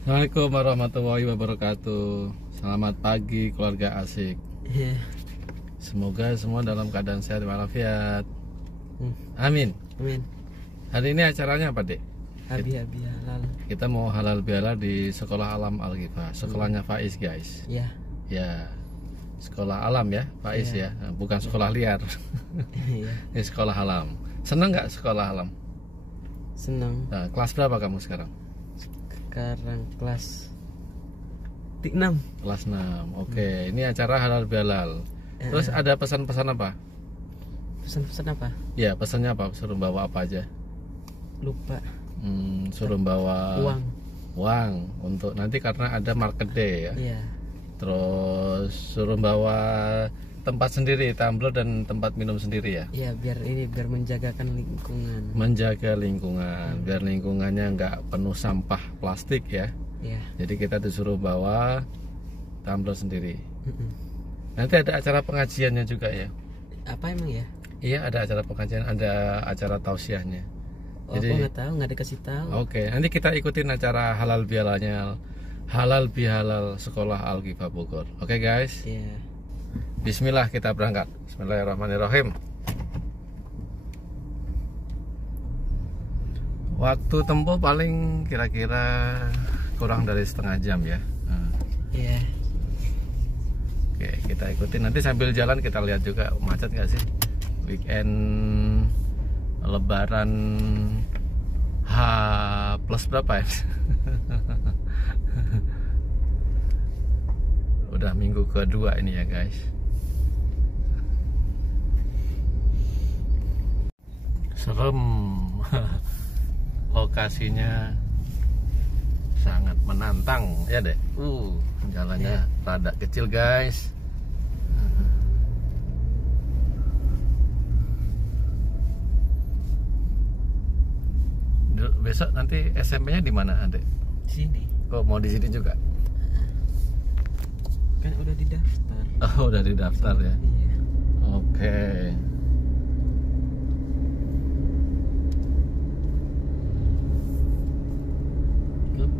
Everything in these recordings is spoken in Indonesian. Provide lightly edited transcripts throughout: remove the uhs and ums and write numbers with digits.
Assalamualaikum warahmatullahi wabarakatuh. Selamat pagi keluarga asik. Semoga semua dalam keadaan sehat walafiat. Amin. Amin. Hari ini acaranya apa, Dek? Abi halal. Kita mau halal bihalal di Sekolah Alam Al-Ghifah. Sekolahnya Faiz, guys. Ya. Ya. Sekolah alam ya, Faiz ya. Bukan sekolah liar. Iya. Ini sekolah alam. Senang nggak sekolah alam? Senang. Nah, kelas berapa kamu sekarang? Sekarang kelas 6. Kelas 6. Oke, ini acara halal bihalal. Terus ada pesan-pesan apa? Pesan-pesan apa? Ya, pesannya apa? Suruh bawa apa aja? Lupa. Suruh bawa uang untuk nanti karena ada market day ya. Iya. Terus suruh bawa tempat sendiri, tumbler dan tempat minum sendiri ya. Iya, biar menjagakan lingkungan. Menjaga lingkungan, biar lingkungannya nggak penuh sampah plastik ya. Iya. Jadi kita disuruh bawa tumbler sendiri. Nanti ada acara pengajiannya juga ya. Apa emang ya? Iya, ada acara pengajian, ada acara tausiahnya. Oh, aku nggak tahu, nggak dikasih tahu. Oke, nanti kita ikutin acara halal bihalalnya, halal bihalal Sekolah Al-Ghifah Bogor. Oke guys. Iya. Bismillah, kita berangkat. Bismillahirrahmanirrahim. Waktu tempuh paling kira-kira kurang dari setengah jam ya. Iya. Oke, kita ikutin. Nanti sambil jalan kita lihat juga macet nggak sih. Weekend Lebaran H plus berapa ya? Udah minggu kedua ini ya guys. Serem. Lokasinya sangat menantang ya dek. Jalannya rada kecil guys. Besok nanti SMP-nya di mana adek? Sini. Oh, mau di sini juga? Kan udah didaftar. Oh, udah didaftar ya. Iya. Oke.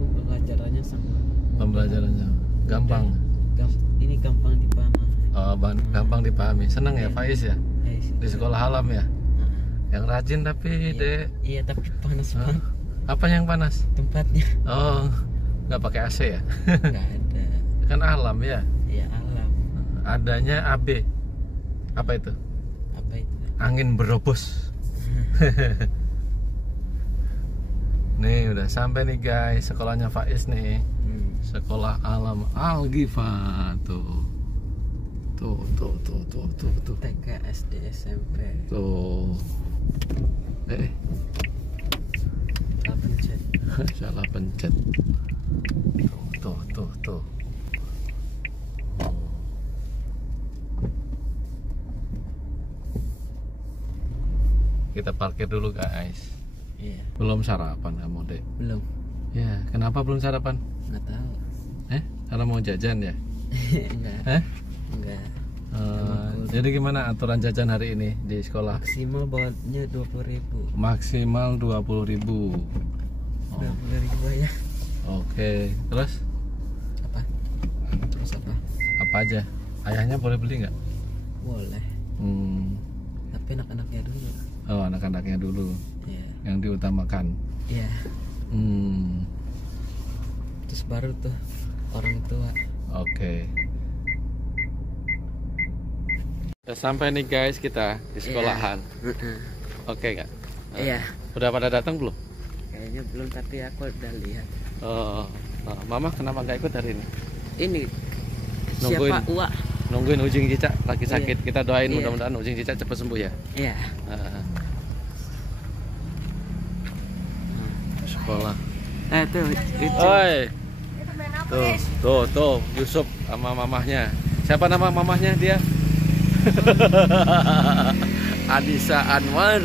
Pembelajarannya sama. Pembelajarannya gampang. Ini gampang dipahami. Oh, gampang dipahami. Senang ya Faiz ya? Di sekolah alam ya? Yang rajin tapi dek. Iya, tapi panas banget. Apa yang panas? Tempatnya. Oh, nggak pakai AC ya? Nggak ada. Kan alam ya? Iya, alam. Adanya AB. Apa itu? Apa itu? Angin berobos. Nih udah sampai nih guys, sekolahnya Faiz nih. Sekolah Alam Al-Ghifah tuh. Tuh. TK, SD, SMP. Tuh. Salah pencet. Salah pencet. Tuh. Kita parkir dulu guys. Iya. Belum sarapan kamu dek? Belum. Ya, kenapa belum sarapan? Nggak tahu. Karena mau jajan ya? Enggak. Enggak. Jadi gimana aturan jajan hari ini di sekolah? Maksimal bawanya 20.000. Maksimal 20.000. 20.000 ya. Oke, terus? Apa? Terus apa? Apa aja? Ayahnya boleh beli nggak? Boleh. Tapi anak-anaknya dulu. Oh, anak-anaknya dulu. Iya. Yang diutamakan. Iya. Terus baru tuh orang tua. Oke. Udah sampai nih guys kita di sekolahan. Oke nggak? Iya. Udah pada datang belum? Kayaknya belum, tapi aku udah lihat. Mama kenapa nggak ikut hari ini? Ini Nungguin. siapa Uwa? Nungguin Ujing Cicak lagi sakit. Iya. Kita doain Iya. mudah-mudahan Ujing Cicak cepat sembuh ya. Iya. Sekolah. Tuh itu. Oi. Tuh Yusuf sama mamahnya. Siapa nama mamahnya dia? Adisa Anwar.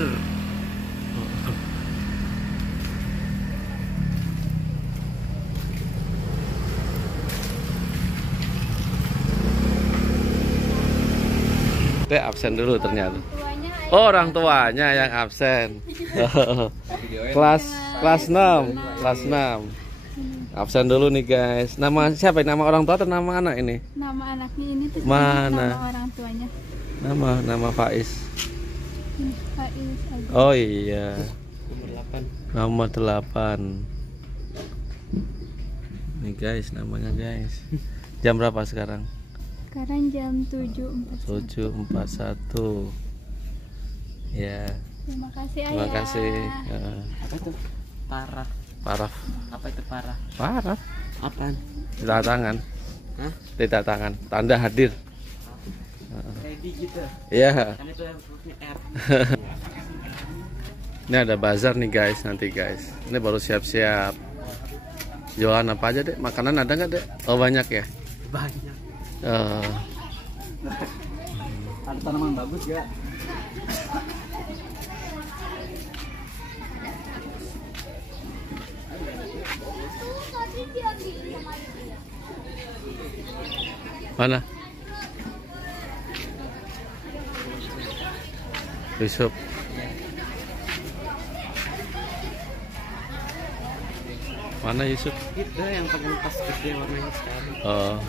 Teh absen dulu ternyata. Oh, orang tuanya yang absen. Kelas 6. Absen dulu nih guys. Nama siapa? Nama orang tua atau nama anak ini? Nama anaknya ini tuh Mana? nama orang tuanya. Nama Faiz. Faiz Agus. Oh iya. Nomor 8. Nomor 8. Nih guys, namanya guys. Jam berapa sekarang? Sekarang jam 7.41. 7.41. Ya. Terima kasih ayah. Terima kasih. Apa tuh? Parah. Parah. Apa itu parah? Parah. Apaan? Tanda tangan. Hah? Tanda tangan. Tanda hadir. Ready gitu. Iya. Kan itu yang hurufnya R. Ini ada bazar nih guys, nanti guys. Ini baru siap-siap. Jualan apa aja dek? Makanan ada nggak dek? Oh banyak ya. Banyak. Ada tanaman bagus gak? Mana? Yusuf. Mana Yusuf? Itu yang pakai tas gede warnanya sekali. Oh.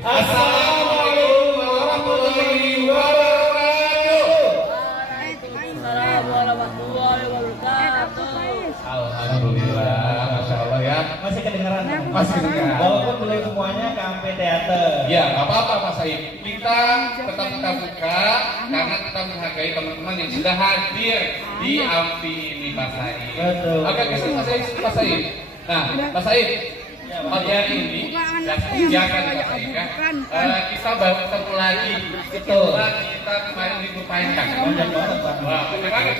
Assalamualaikum warahmatullahi wabarakatuh. Alhamdulillah, masya Allah ya. Masih kedengeran? Masih kedengeran. Walaupun belum semuanya ke Ampe Teater. Ya, nggak apa-apa Mas Said. Kita tetap kita buka karena kita menghargai teman-teman yang sudah hadir di Amfi ini Mas Said. Betul. Oke, Mas Said, Mas Said. Nah, Mas Said, pagi hari ini dan kegiatan Mas Said ya. Kita baru ketemu lagi. Setelah kita kemarin libur panjang. Banyak banget Pak. Wah, bagaimana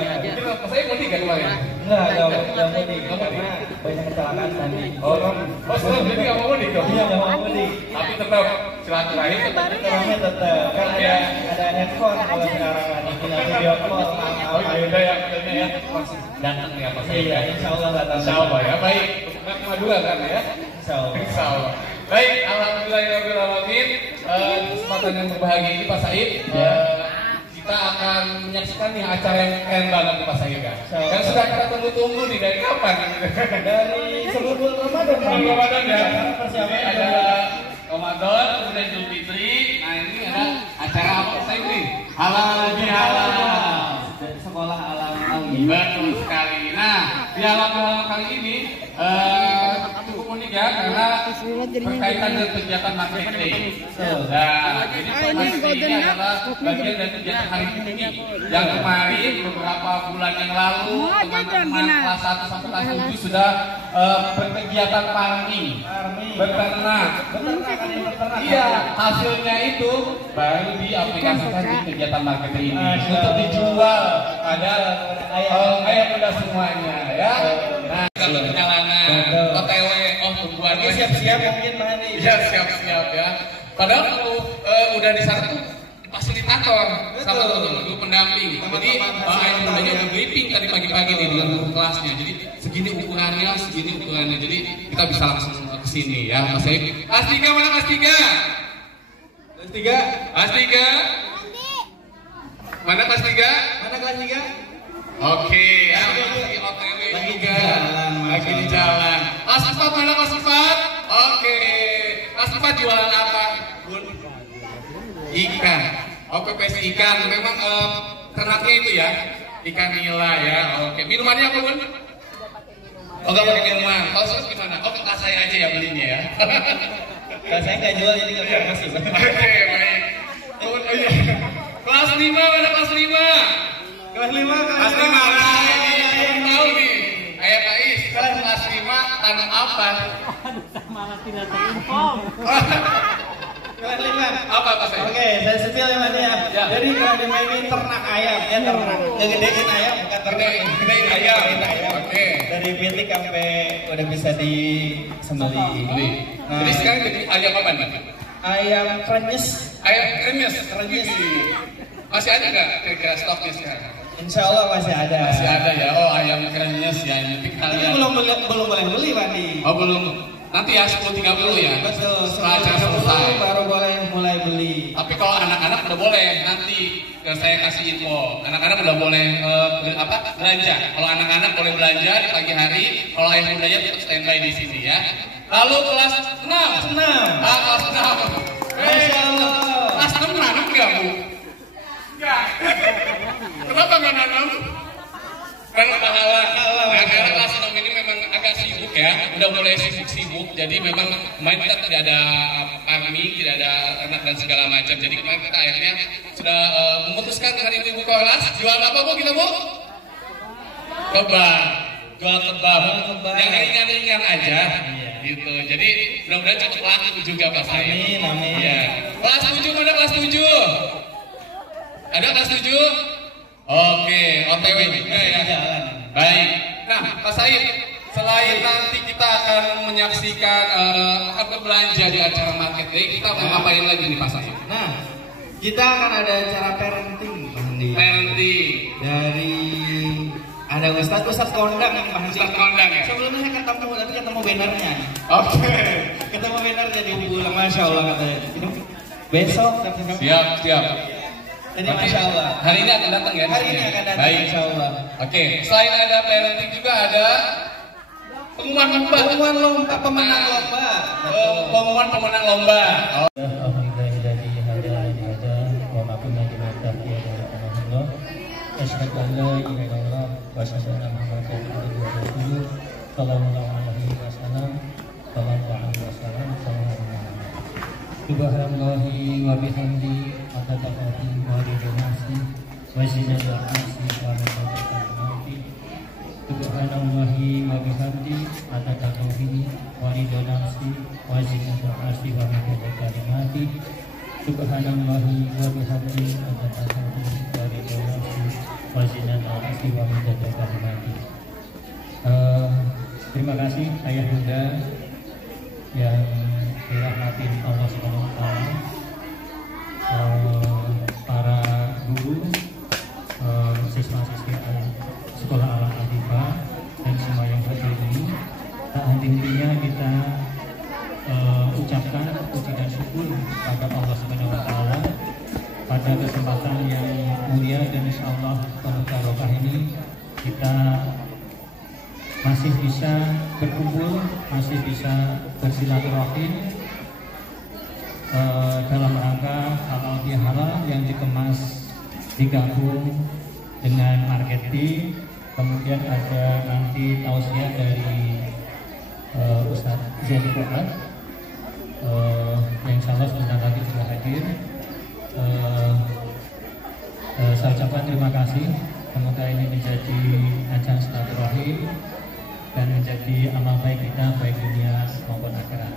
ya? Jadi Mas Said mudik kan kemarin? Enggak mudik. Karena banyak kecelakaan tadi. Setelah jadi nggak mau mudik dong? Iya, nggak mau mudik. Tapi tetap silaturahim tetap. Orangnya tetap. Kan ada handphone kalau sekarang kan. Tinggal video call. Oh iya udah ya, filmnya ya. Langsung datang ya Mas Said. Iya, insya Allah datang. Insya Allah ya, baik. Untuk Madura kan ya? Insya Allah. Insya Allah. Baik, alhamdulillahirobbilalamin. Kesempatan yang berbahagia ini Pak Said. Kita akan menyaksikan nih acara yang keren banget nih Pak Said kan. Yang sudah kita tunggu-tunggu nih dari kapan? Dari sebelum bulan Ramadan. Sebelum Ramadan ya. Persiapan Ini ada Ramadan, kemudian Idul Fitri. Nah ini ada acara apa Pak Said nih? Halal bihalal. Sekolah alam Betul sekali. Nah, di alam kali ini cukup unik ya karena berkaitan dengan kegiatan marketing. Nah, jadi marketing ini adalah bagian dari kegiatan hari ini. Yang kemarin beberapa bulan yang lalu teman-teman kelas 1 sampai kelas 7 sudah berkegiatan farming, beternak. Iya, hasilnya itu baru diaplikasikan di kegiatan marketing ini untuk dijual pada ayam udah semuanya ya. Nah, kalau perjalanan OTW pembuatnya siap-siap mungkin mana nih? Iya, siap-siap ya. Padahal kalau udah di sana tuh fasilitator sama dulu pendamping. Jadi ayam mudanya udah briefing tadi pagi-pagi nih dengan guru kelasnya. Jadi segini ukurannya. Jadi kita bisa langsung ke sini ya, Mas Said. Kelas 3 mana kelas 3? Kelas 3? Kelas 3? Mana kelas 3? Mana kelas 3? Oke, ya, lagi OTW juga, lagi di jalan. Kelas 4 mana kelas 4? Oke, kelas 4 jualan apa, Bun? Ikan. Oke, PPS ikan. Memang ternaknya itu ya, ikan nila ya. Oke, minumannya apa, Bun? Oh, nggak pakai minuman. Kalau surat gimana? Oh, kelas saya aja ya belinya ya. Kalau saya nggak jual jadi nggak promosi. Oke, baik. Oh iya. Kelas 5 mana kelas 5? Kelas 5 Kelas 5 belum tahu nih. Ayah Kais, kelas 5 tanam apa? Malah tidak terinform. Kelas 5. Apa Saya? Oke, saya setil ya Mas ya. Ya. Jadi kalau dimainin ternak ayam, ya ternak. Ngegedein ayam bukan ternak. Gedein ayam. Oke. Dari pitik sampai udah bisa disembeli. Beli. Jadi sekarang jadi ayam apa nih? Ayam krenyes. Ayam kremes. Masih ada nggak kira-kira stoknya sekarang? Insya Allah masih ada. Masih ada ya. Oh, ayam kremes ya. Nanti Ini kalian. belum boleh beli Pak di. Oh belum. nanti ya 10.30 ya. Betul, Setelah acara selesai. baru boleh mulai beli. Tapi kalau anak-anak udah boleh nanti saya kasih info. Anak-anak udah boleh belanja. Kalau anak-anak boleh belanja di pagi hari. Kalau ayah bundanya tetap standby di sini ya. Lalu kelas 6. Kelas 6. Masya Allah. Kelas 6 nanam nggak Bu? Nggak. Kenapa nggak nanam? Kan udah halal. Nah, karena kelas 6 ini memang agak sibuk ya, udah mulai sibuk-sibuk. Jadi memang main kita tidak ada farming, tidak ada anak dan segala macam. Jadi kemarin kita akhirnya sudah memutuskan hari ini buka kelas. Jual apa Bu kita Bu? Kebab. Jual kebab. Yang ringan-ringan aja. Gitu. Jadi mudah-mudahan cukup laku juga Pak saya. Amin. Ya. Kelas 7 mana kelas 7? Ada kelas 7? Oke, OTW juga ya. Baik. Nah, Pak Said, selain nanti kita akan menyaksikan belanja di acara Market Day, kita mau ngapain lagi nih Pak Said? Nah, kita akan ada acara parenting, Pak Handi. Parenting. Dari ada Ustadz kondang yang Pak Handi. Ustadz kondang ya? Sebelumnya saya ketemu bannernya. Oke. Ketemu bannernya di Umbulang, Masya Allah katanya. Ini besok katanya. Siap. Jadi Masya Allah. Hari ini akan datang ya? Hari ini akan datang, Baik. Insya Allah. Oke, selain ada parenting juga ada pengumuman lomba. Pengumuman lomba, pemenang lomba. Pengumuman pemenang lomba. Subhanallahi wa bihamdi atataqati wa ridwanasi wa zinatasi wa rahmatullahi. Subhanallahi wa bihamdi atataqati wa ridwanasi wa zinatasi wa rahmatullahi. Subhanallahi wa bihamdi atataqati wa ridwanasi wa zinatasi wa rahmatullahi. Terima kasih ayah bunda yang dirahmati Allah Subhanahu wa taala, para guru, siswa-siswi sekolah Al-Adifah dan semua yang hadir ini. Tak henti-hentinya kita ucapkan puji dan syukur pada Allah Subhanahu wa taala pada kesempatan yang mulia dan insyaallah penuh barokah ini kita masih bisa berkumpul, masih bisa bersilaturahim dalam rangka halal bihalal yang dikemas digabung dengan marketing. Kemudian ada nanti tausiah dari Ustadz Zaini Fuad yang insya Allah sebentar lagi sudah hadir. Saya ucapkan terima kasih. Semoga ini menjadi ajang silaturahim dan menjadi amal baik kita baik dunia maupun akhirat.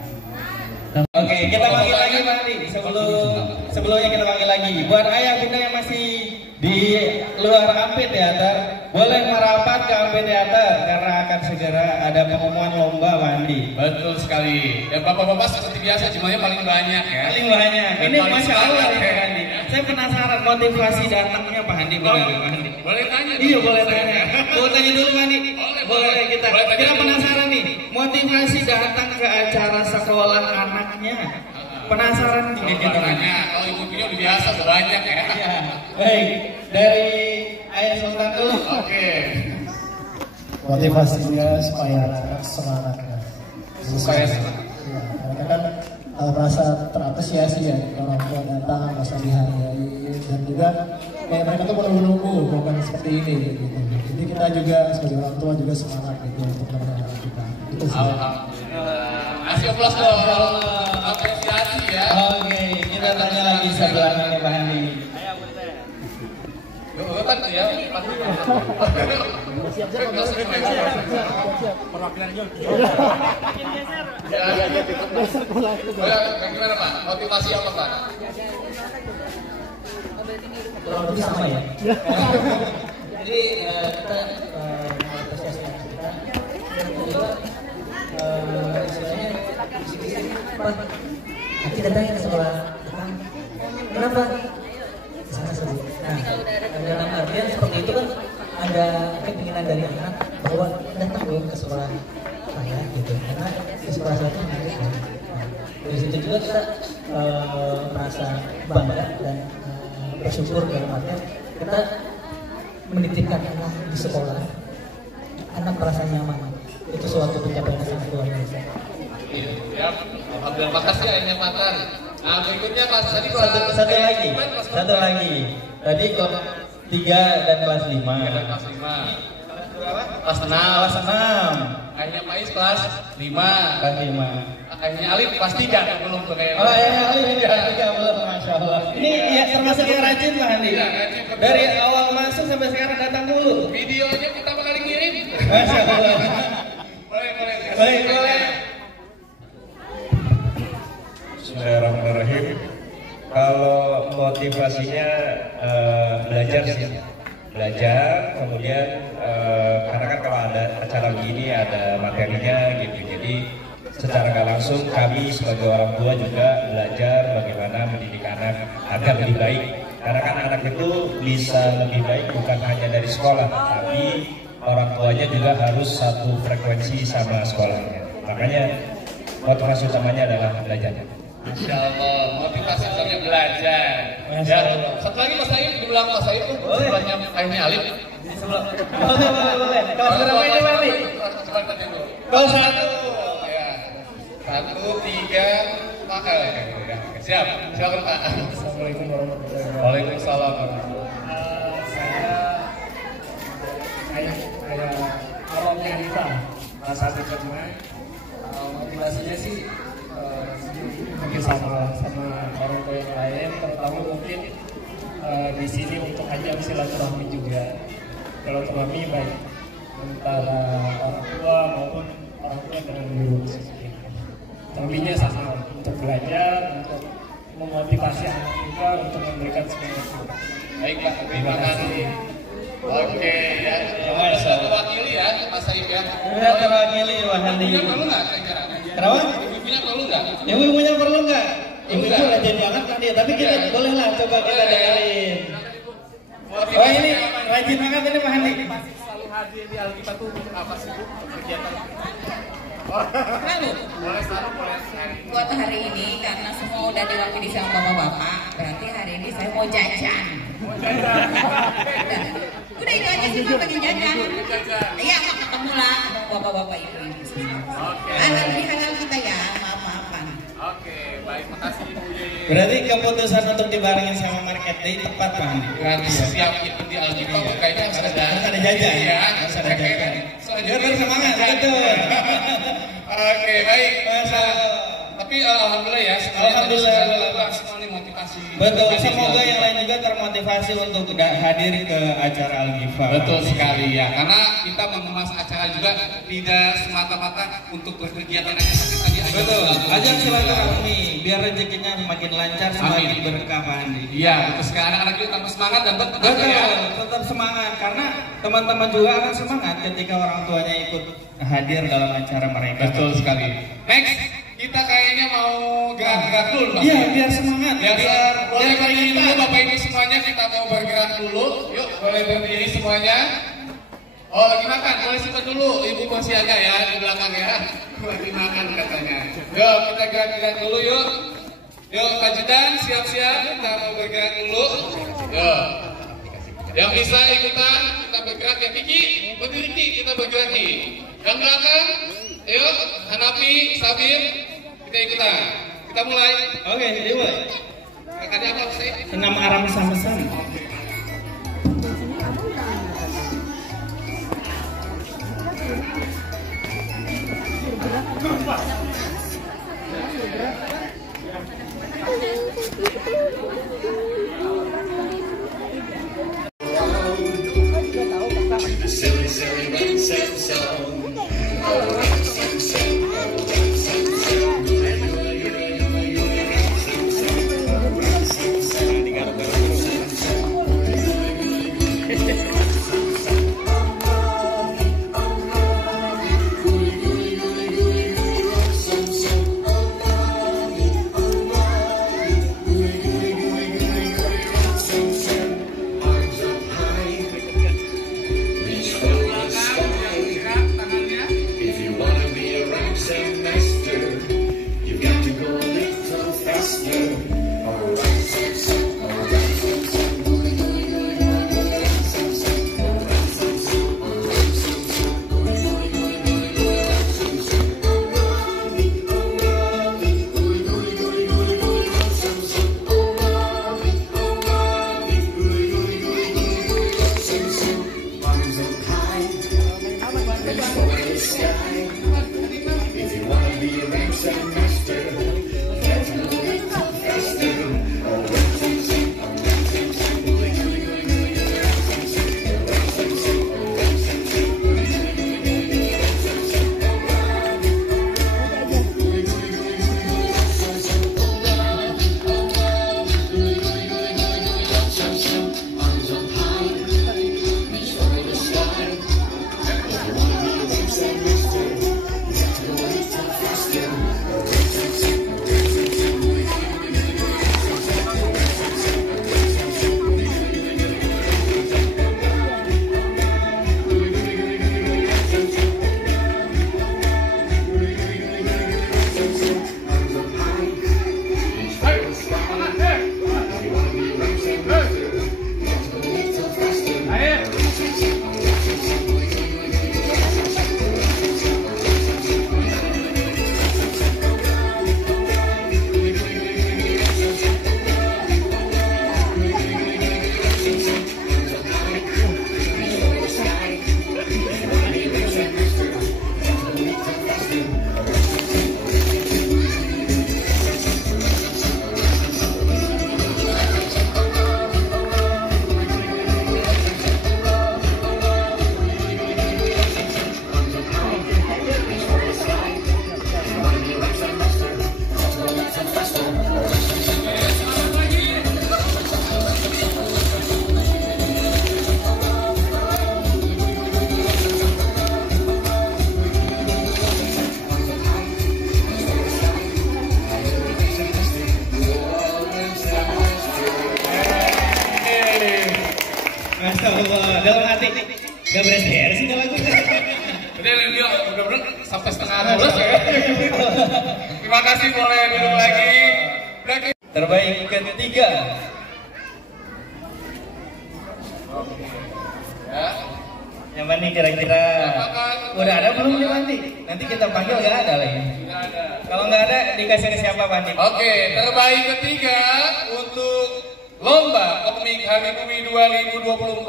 Oke, kita panggil lagi Pak Andi. Sebelumnya kita panggil lagi. Buat ayah bunda yang masih di luar amphitheater, boleh merapat ke amphitheater karena akan segera ada pengumuman lomba Pak Andi. Betul sekali. Dan bapak-bapak seperti biasa jumlahnya paling banyak ya. Paling banyak. Dan Ini paling Masya Allah banyak, nih ya. Pak Andi. Saya penasaran motivasi datangnya Pak Andi. Boleh Pak Andi? Boleh tanya. Iya boleh tanya. Boleh tanya dulu Pak Andi. Boleh kita. Boleh tanya Kita dulu. penasaran nih. Motivasi datang ke acara sekolah anaknya. Penasaran nih kita Kita Pak Andi. tanya. Kalau ibu punya udah biasa udah banyak ya. Ya, baik. Dari Ayah Sultan dulu. Oke. Motivasinya supaya anak semangat kan. Supaya semangat. Ya, karena kan merasa terapresiasi ya orang tua datang, merasa dihargai dan juga kayak mereka tuh menunggu-nunggu momen seperti ini gitu. Jadi kita juga sebagai orang tua juga semangat gitu untuk menemani kita. Itu sih. Alhamdulillah. Masih aplaus dong. Apresiasi ya. Oke, kita tanya lagi sebelahnya Pak Andi. Kan ya. Gimana Pak? Motivasi apa Pak? Kurang lebih sama ya. Jadi kita mengapresiasi kita. Yang kedua, istilahnya nanti datangnya ke sekolah. Kenapa? Sana seru. Nah, dalam artian seperti itu kan ada keinginan dari anak bahwa datang dong ke sekolah saya gitu. Karena di sekolah saya itu juga kita merasa bangga dan bersyukur dalam artian kita menitipkan anak di sekolah, anak merasa nyaman. Itu suatu pencapaian yang sangat luar biasa. Iya, alhamdulillah, makasih ayahnya Matan. Nah, berikutnya Mas tadi satu lagi. Tadi kelas 3 dan kelas 5. Kelas 5. Kelas 6. Ayahnya Pais kelas 5. Kelas 5. Ayahnya Alif kelas 3 belum kayak. Oh, ayahnya Alif kelas 3 belum, Masya Allah. Ini ya termasuk yang rajin Pak Andi. Iya, rajin. Dari awal masuk sampai sekarang datang dulu. Videonya pertama kali ngirim. Masya Allah. Boleh. Bismillahirrahmanirrahim. Kalau motivasinya belajar sih, kemudian karena kan kalau ada acara begini ada materinya gitu, jadi secara nggak langsung kami sebagai orang tua juga belajar bagaimana mendidik anak agar lebih baik. Karena kan anak itu bisa lebih baik bukan hanya dari sekolah, tapi orang tuanya juga harus satu frekuensi sama sekolahnya. Makanya motivasi utamanya adalah belajar. Masya Allah, motivasi utamanya belajar. Ya, satu lagi Mas Said, di belakang Mas Said tuh sebelahnya ayahnya Alif. Boleh. Kelas berapa ini Mati? Kelas 1. Ya. 1, 3, makal ya. Siap, silakan Pak. Assalamualaikum warahmatullahi wabarakatuh. Waalaikumsalam. Saya Aromnya Anita, kelas 1 Cemai. Motivasinya sih mungkin sama orang tua yang lain, terutama mungkin di sini untuk ajang silaturahmi juga. Silaturahmi baik antara orang tua maupun orang tua dengan guru. Terlebihnya sama untuk belajar, untuk memotivasi anak juga untuk memberikan semangat. Baik Pak, terima kasih. Oke, ya. Bisa terwakili ya, Mas Said ya. Sudah terwakili Pak Andi. Ibunya perlu nggak kira-kira? Kenapa? Ibunya perlu nggak? Ibu-ibunya perlu nggak? Ibu-ibu rajin banget kan dia, tapi kita boleh lah coba kita dengerin. Oh ini rajin banget ini Pak Andi. Selalu hadir di Alkitab tuh untuk apa sih Bu? Kegiatan. Boleh taruh, boleh share. Buat hari ini karena semua udah diwakili sama bapak-bapak, berarti hari ini saya mau jajan. Udah itu aja sih Pak, pengen jajan. Iya, mau ketemu lah bapak-bapak ibu-ibu semua. Halal halal kita ya, maaf-maafan. Oke, baik, makasih Ibu Yeye. Berarti keputusan untuk dibarengin sama Market Day tepat Pak Andi. Gratis siap ikut di Alkitab kayaknya harus ada jajan. Iya, harus ada jajan. Biar bersemangat, betul. Oke, baik. Tapi alhamdulillah ya, alhamdulillah semua nih motivasi. Betul, semoga yang lain juga termotivasi untuk hadir ke acara Al-Ghiffa. Betul sekali ya, karena kita mengemas acara juga tidak semata-mata untuk berkegiatan aja, tapi tadi aja. Betul, ajang silaturahmi biar rezekinya makin lancar, semakin berkah Pak Andi. Iya, betul sekali, anak-anak kita tambah semangat dan betul ya. Tetap semangat karena teman-teman juga akan semangat ketika orang tuanya ikut hadir dalam acara mereka. Betul sekali. Next, kita kayaknya mau gerak-gerak dulu Bang. Iya, biar semangat. Biar boleh berdiri dulu Bapak Ibu semuanya, kita mau bergerak dulu. Yuk, boleh berdiri semuanya. Oh, lagi makan, boleh simpan dulu. Ibu masih ada ya di belakang ya. Lagi makan katanya. Yuk, kita gerak-gerak dulu yuk. Yuk, Pak Judan, siap-siap. Kita mau bergerak dulu. Yuk. Yang bisa ikutan, kita bergerak ya. Kiki, berdiri Kiki, kita bergerak Kiki. Yang belakang, yuk, Hanafi, Sabir, kita ikutan. Kita mulai. Oke, jadi mulai. Kakaknya apa sih? Senam aram sama-sama. mulus ya. Terima kasih, boleh duduk lagi. Terbaik ketiga. Ya. Yang mana kira-kira udah ada belum nih Pandi? Nanti kita panggil nggak ada lagi. Nggak ada. Kalau nggak ada dikasih ke siapa Pandi? Oke, terbaik ketiga untuk lomba komik Hari Bumi 2024.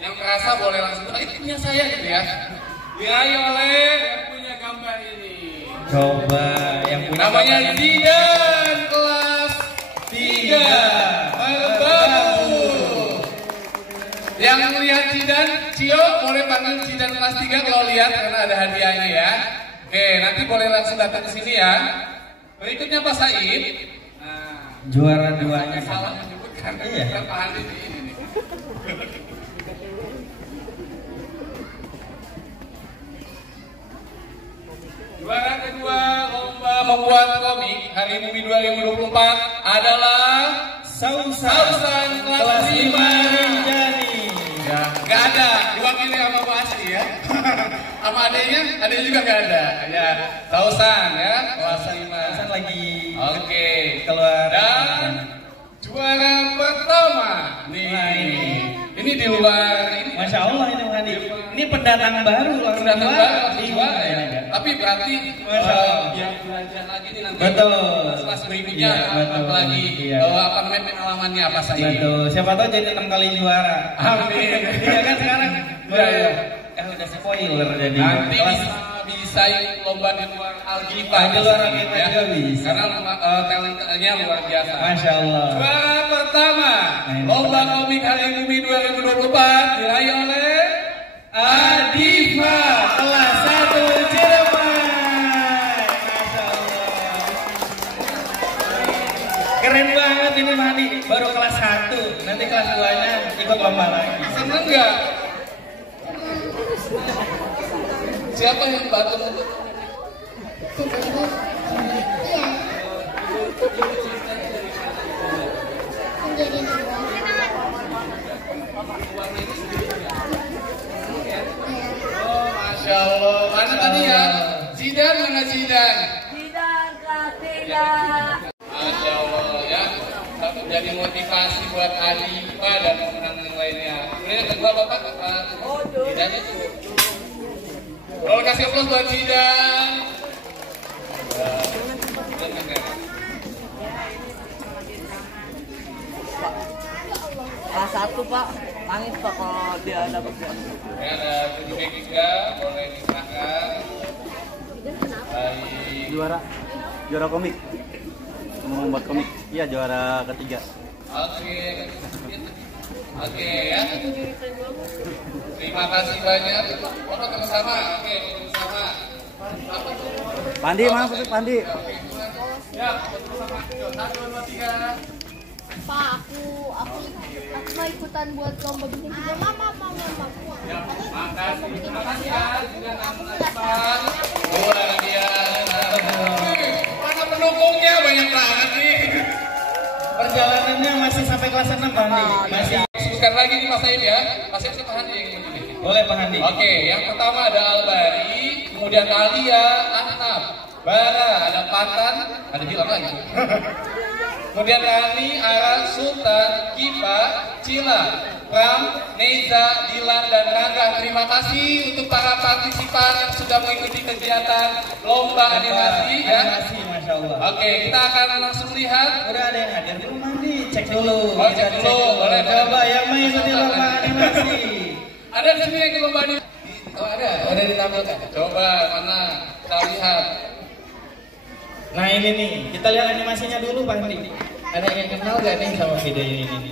Yang merasa boleh langsung, itu punya saya gitu ya. Diraih oleh yang punya gambar ini. Coba yang punya Namanya Zidan kelas 3 baru. Yang melihat Zidan, Cio boleh panggil Zidan kelas 3 kalau lihat karena ada hadiahnya ya. Oke, nanti boleh langsung datang ke sini ya. Berikutnya Pak Said. Nah, juara duanya. salah menyebutkan. Iya. Kan Pak Andi di ini nih. Juara kedua lomba membuat komik Hari Bumi 2024 adalah Sausan kelas 5 Rinjani. ya, gak ada, diwakili sama Bu Asri ya. Sama adanya juga gak ada. Ya, Sausan ya, kelas 5. Sausan lagi Oke, keluar. dan juara pertama nih. Nah, ini di luar ini. Masya Allah ini Pandi. Ini pendatang baru langsung Pendatang juara. baru langsung juara ya. Tapi berarti Masya Allah. biar belajar lagi nih nanti. Betul. Kelas berikutnya Iya, betul. lagi Iya. apa namanya pengalamannya apa saja. Betul. Siapa tahu jadi 6 kali juara. Amin. Iya kan sekarang. Iya, iya. Udah spoiler jadi. Nanti Kelas bisa ikut lomba di luar Alkitab. di luar Alkitab juga bisa. Karena talentanya luar biasa. Masya Allah. Juara pertama lomba komik Hari Bumi 2024 diraih oleh Adifa kelas 1 Cirebon. Masya Allah. Keren banget ini Mandi. Baru kelas 1. Nanti kelas 2-nya ikut lomba lagi. Seneng nggak? Siapa yang bantu? Oh, Masya Allah. Mana tadi ya? Zidan mana Zidan? Zidan kelas 3. Masya Allah ya. Satu jadi motivasi buat Adifa dan teman-teman yang lainnya. Kemudian kedua Bapak Zidan itu. Kalau kasih aplaus buat Zidan. Kelas 1 Pak, nangis Pak kalau dia dapat juara. Ini ada goodie bag juga, boleh diserahkan. Baik. Juara komik. Mau membuat komik. Iya, juara ketiga. Oke. Oke ya. Terima kasih banyak. Foto bersama. Oke, foto bersama. Apa tuh? Pandi, mana foto Pandi? Ya, foto bersama. 1, 2, 3. Pak, aku mau ikutan buat lomba bikin video. Mama. Ya, makasih. Terima kasih ya. Sudah nonton. Luar biasa. Mana pendukungnya banyak banget nih. Perjalanannya masih sampai kelas 6 Pandi. Masih. Sebutkan lagi nih Mas Said ya. Mas Said Pak Handi yang ini. Boleh Pak Handi. Oke, yang pertama ada Albari, kemudian Alia, Ahnaf, Bara, ada Patan, ada Hilang lagi. Kemudian Rani, Ara, Sultan, Kipa, Cila, Pram, Neza, Dilan, dan Rangga. Terima kasih untuk para partisipan yang sudah mengikuti kegiatan lomba animasi ya. Animasi, Masya Allah. Oke, kita akan langsung lihat. Udah ada yang hadir belum Mandi? Cek dulu. Oh, cek dulu. Boleh. Coba yang mengikuti lomba animasi. Ada di sini yang lomba animasi. Oh, ada ditampilkan. Coba mana kita lihat. Nah ini nih, kita lihat animasinya dulu Pak Handi. Ada yang kenal gak nih sama video ini?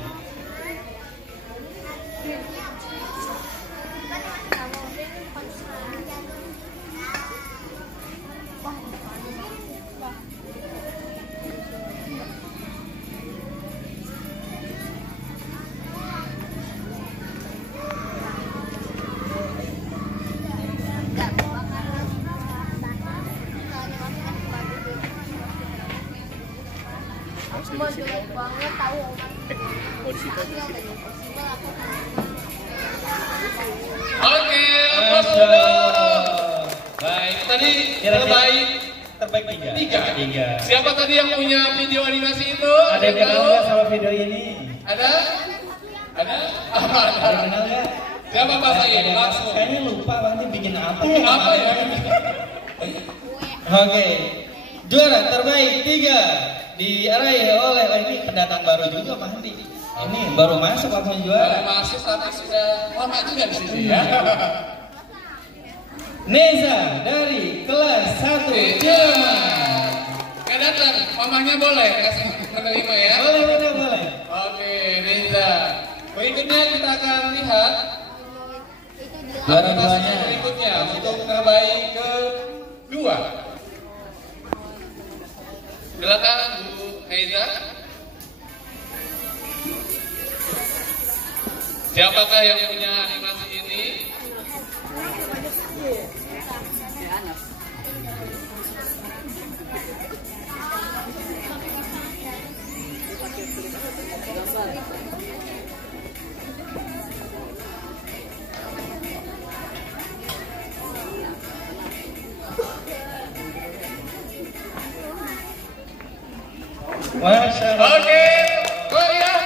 Aku mau jelek banget tahu. Oke, aplaus dulu. Baik, tadi terbaik tiga. Siapa tadi yang punya video animasi itu? Ada yang kenal nggak sama video ini? Ada? Ada yang kenal nggak? Siapa Pak Said? Langsung. Kayaknya lupa Bang, ini bikin apa? Apa ya? Oke, juara terbaik 3 diraih oleh ini pendatang baru juga Pak Handi. Ini baru masuk langsung juara. Baru masuk tapi sudah lama juga di sini ya. Neza dari kelas 1 Jerman. Nggak datang, mamanya boleh kasih menerima ya? Boleh. Oke, Neza. Berikutnya kita akan lihat juara-juaranya berikutnya untuk terbaik kedua. Silakan Bu Neza. Siapakah yang punya animasi ini? Masya Allah. Oke, goyah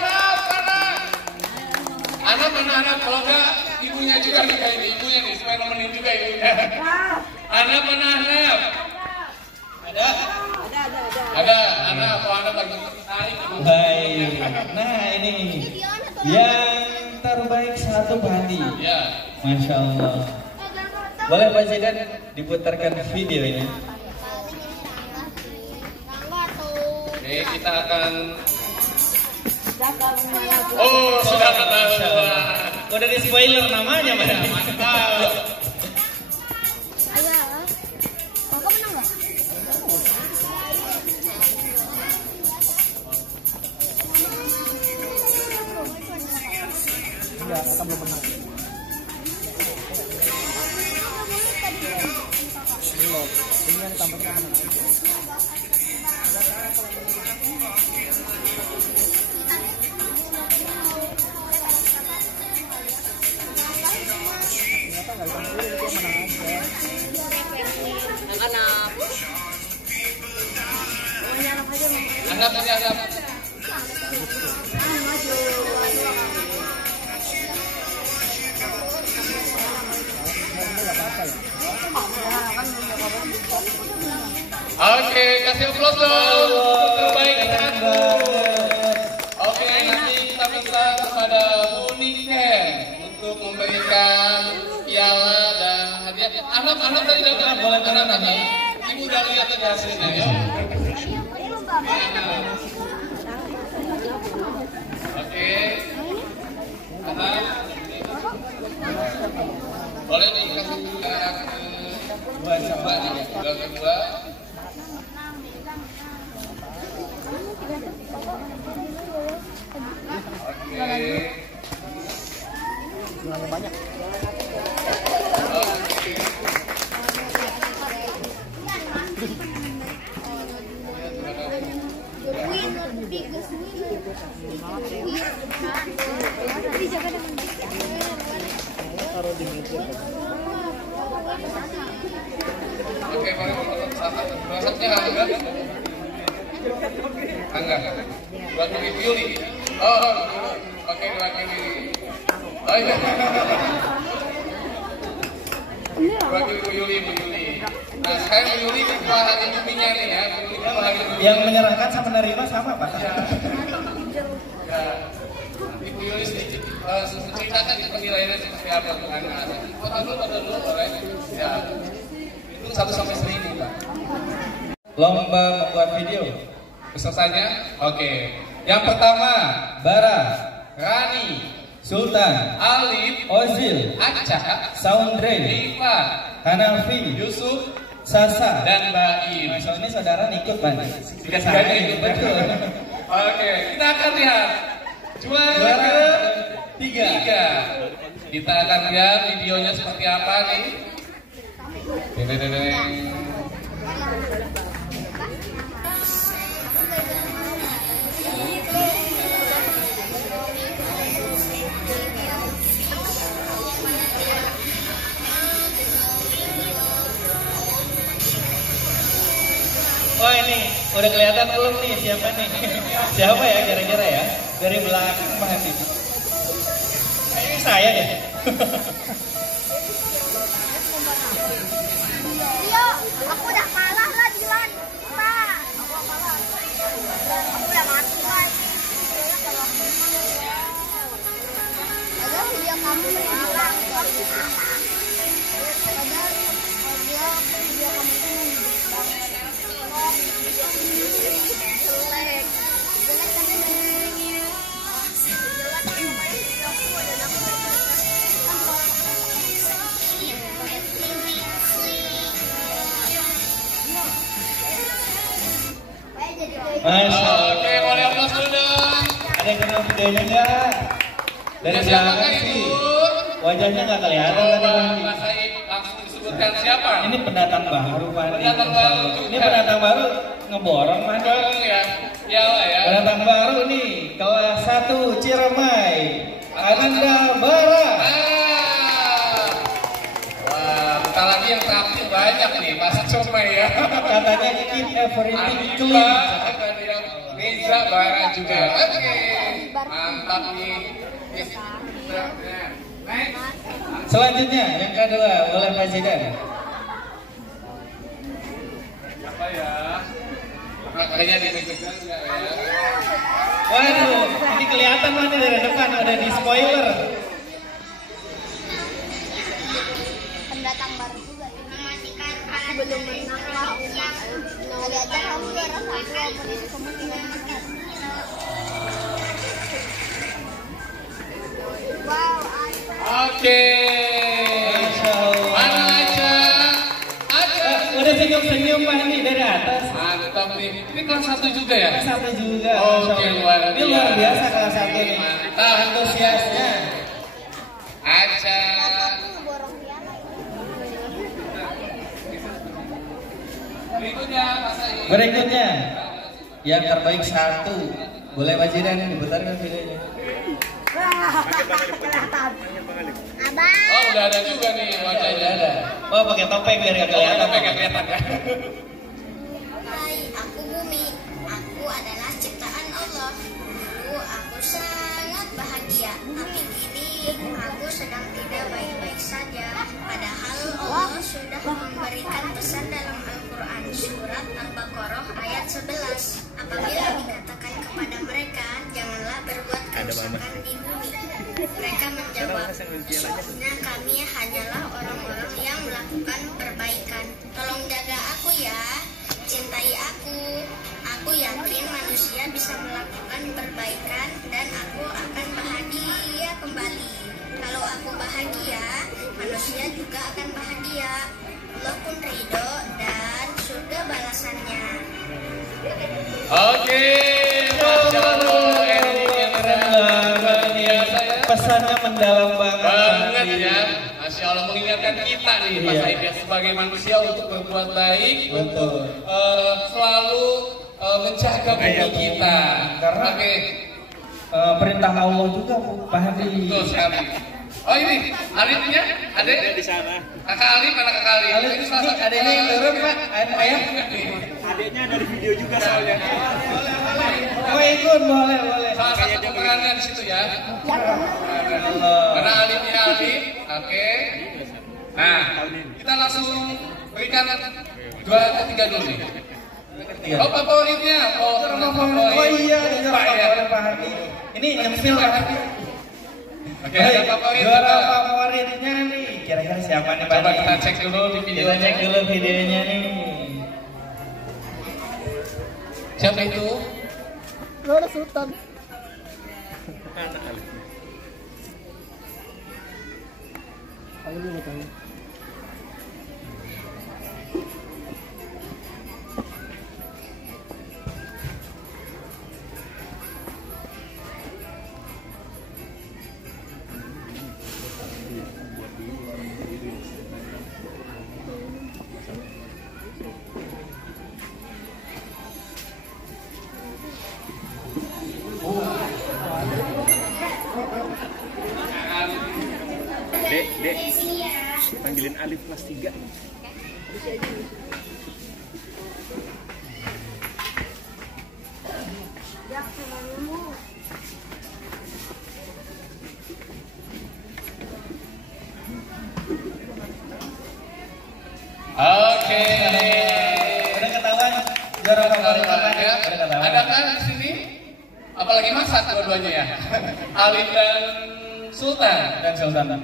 anak kalau enggak ibunya juga nih kayak ini, ibunya nih supaya nemenin juga ibunya. Anak mana anak? Ada anak kalau anak lagi tarik. Baik. Nah ini yang terbaik 1 Bandi. Ya. Masya Allah. Boleh Pak Zidan diputarkan video ini. Oke, kita akan. Oh, sudah ketahuan. Udah di spoiler namanya Mas. Mantap. Kakak menang nggak? Enggak, kakak belum menang. Belum. Ini yang tampaknya menang aja. Ternyata nggak bisa sendiri, dia menang aja. Anggap. Oke, kasih aplaus dong untuk terbaik satu. Oke, nanti kita minta kepada Bu Niken untuk memberikan piala dan hadiah. Anak tadi datang, boleh anak tadi. Ibu udah lihat tadi hasilnya ya. Oke. Boleh dikasih piala kedua. Jumlahnya banyak. Taruh di meja. Oke, baru saatnya Angga. Buat review nih. Oh, oke, wakili. Oh iya. Wakili Bu Yuli. Nah, sekarang Bu Yuli kepala intinya nih ya. Yang menyerahkan sama menerima sama Pak. Ya. Ibu Yuli sedikit ceritakan di penilaiannya seperti apa untuk anak-anak. Foto dulu boleh. Ya. Itu 1 sampai 1000 Pak. Lomba membuat video. Pesertanya? Oke. Yang pertama, Bara, Rani, Sultan, Alif, Ozil, Aca, Soundre, Iva, Hanafi, Yusuf, Sasa, dan Baim. Masya ini saudara ikut Pak. Tiga-tiganya ikut, betul. Oke, kita akan lihat juara ketiga. Kita akan lihat videonya seperti apa nih. Wah ini udah kelihatan belum nih siapa nih? Siapa ya kira-kira ya? Dari belakang Pak Hadi. Kayaknya saya deh. Iya, aku udah kalah lah Dilan. Pak, aku kalah. Aku udah mati lah ini. Padahal video kamu bilang aku kalah. Padahal video kamu itu jelek. Jelek kan ini. Jelek kan video aku dan aku Oke, boleh aplaus dulu dong. Ada yang kenal videonya nggak? Dari belakang sih. Wajahnya nggak kelihatan. Coba Mas Said langsung disebutkan siapa? Ini pendatang baru Pak. Pendatang baru juga. Ini pendatang baru ngeborong Mas. Bareng ya. Iyalah ya. Pendatang baru nih kelas 1 Ciremai. Ananda Bara. Wah, bentar lagi yang terakhir banyak nih, Mas Comai ya. Katanya keep everything Ada clean. juga, ada yang Reza Bara juga. Oke, mantap nih. Next. Selanjutnya yang kedua boleh Pak Zidan. Apa ya? Kayaknya dipegang nggak ya? Waduh, ini kelihatan mana dari depan ada di spoiler. pendatang baru juga ini. Aku belum menang lah. Kali aja kamu udah rasa kamu tinggal makan. Wow, Oke. Mana aja? Aja. Udah senyum-senyum Pak nih dari atas. Mantap nih. Ini kelas 1 juga ya? Kelas 1 juga. Oke, luar biasa. Ini luar biasa kelas 1 nih. Mantap. Antusiasnya. Aja. Berikutnya, Mas Said. Berikutnya yang terbaik 1. Boleh Pak Zidan diputarkan videonya. Abang. Oh, udah ada juga nih wajahnya. Ada. Oh, pakai topeng biar nggak kelihatan. Topeng nggak kelihatan ya. Hai, aku Bumi. Aku adalah ciptaan Allah. Dulu aku sangat bahagia, tapi kini aku sedang tidak baik-baik saja. Padahal Allah sudah memberikan pesan dalam Al-Quran surat Al-Baqarah ayat 11. Apabila dikatakan kepada mereka, janganlah berbuat kerusakan di bumi. Mereka menjawab, sesungguhnya kami hanyalah orang-orang yang melakukan perbaikan. Tolong jaga aku ya, cintai aku. Aku yakin manusia bisa melakukan perbaikan dan aku akan bahagia kembali. Kalau aku bahagia, manusia juga akan bahagia. Allah pun ridho dan surga balasannya. Oke, Masya Allah, endingnya Keren banget nih. Pesannya mendalam banget ya. Masya Allah, mengingatkan kita nih Mas Said ya, sebagai manusia untuk berbuat baik, untuk selalu menjaga bumi kita. Karena perintah Allah juga Pak Hadi. Betul sekali. Oh ini, Alifnya ada di sana. Kakak Alif, mana kakak Alif? Ini salah satu Adiknya yang turun Pak. Ayah. Adiknya ada di video juga soalnya. Oh ikut boleh. Salah satu pemerannya di situ ya. Karena Alifnya Alif, oke. Nah, kita langsung berikan 2 ke 3 dulu nih. Oh favoritnya, Oh iya, Pak ya. Pak Hadi. Ini nyempil Pak Hadi. Oke, ada favorit. Juara favoritnya nih. Kira-kira siapa nih Pak? Coba kita cek dulu di video. Kita cek dulu videonya nih. Siapa itu? Roro Sultan. Dek, panggilin Alif kelas 3. ya. Adakah di sini? Apalagi masak dua-duanya ya. Alif dan Sultan.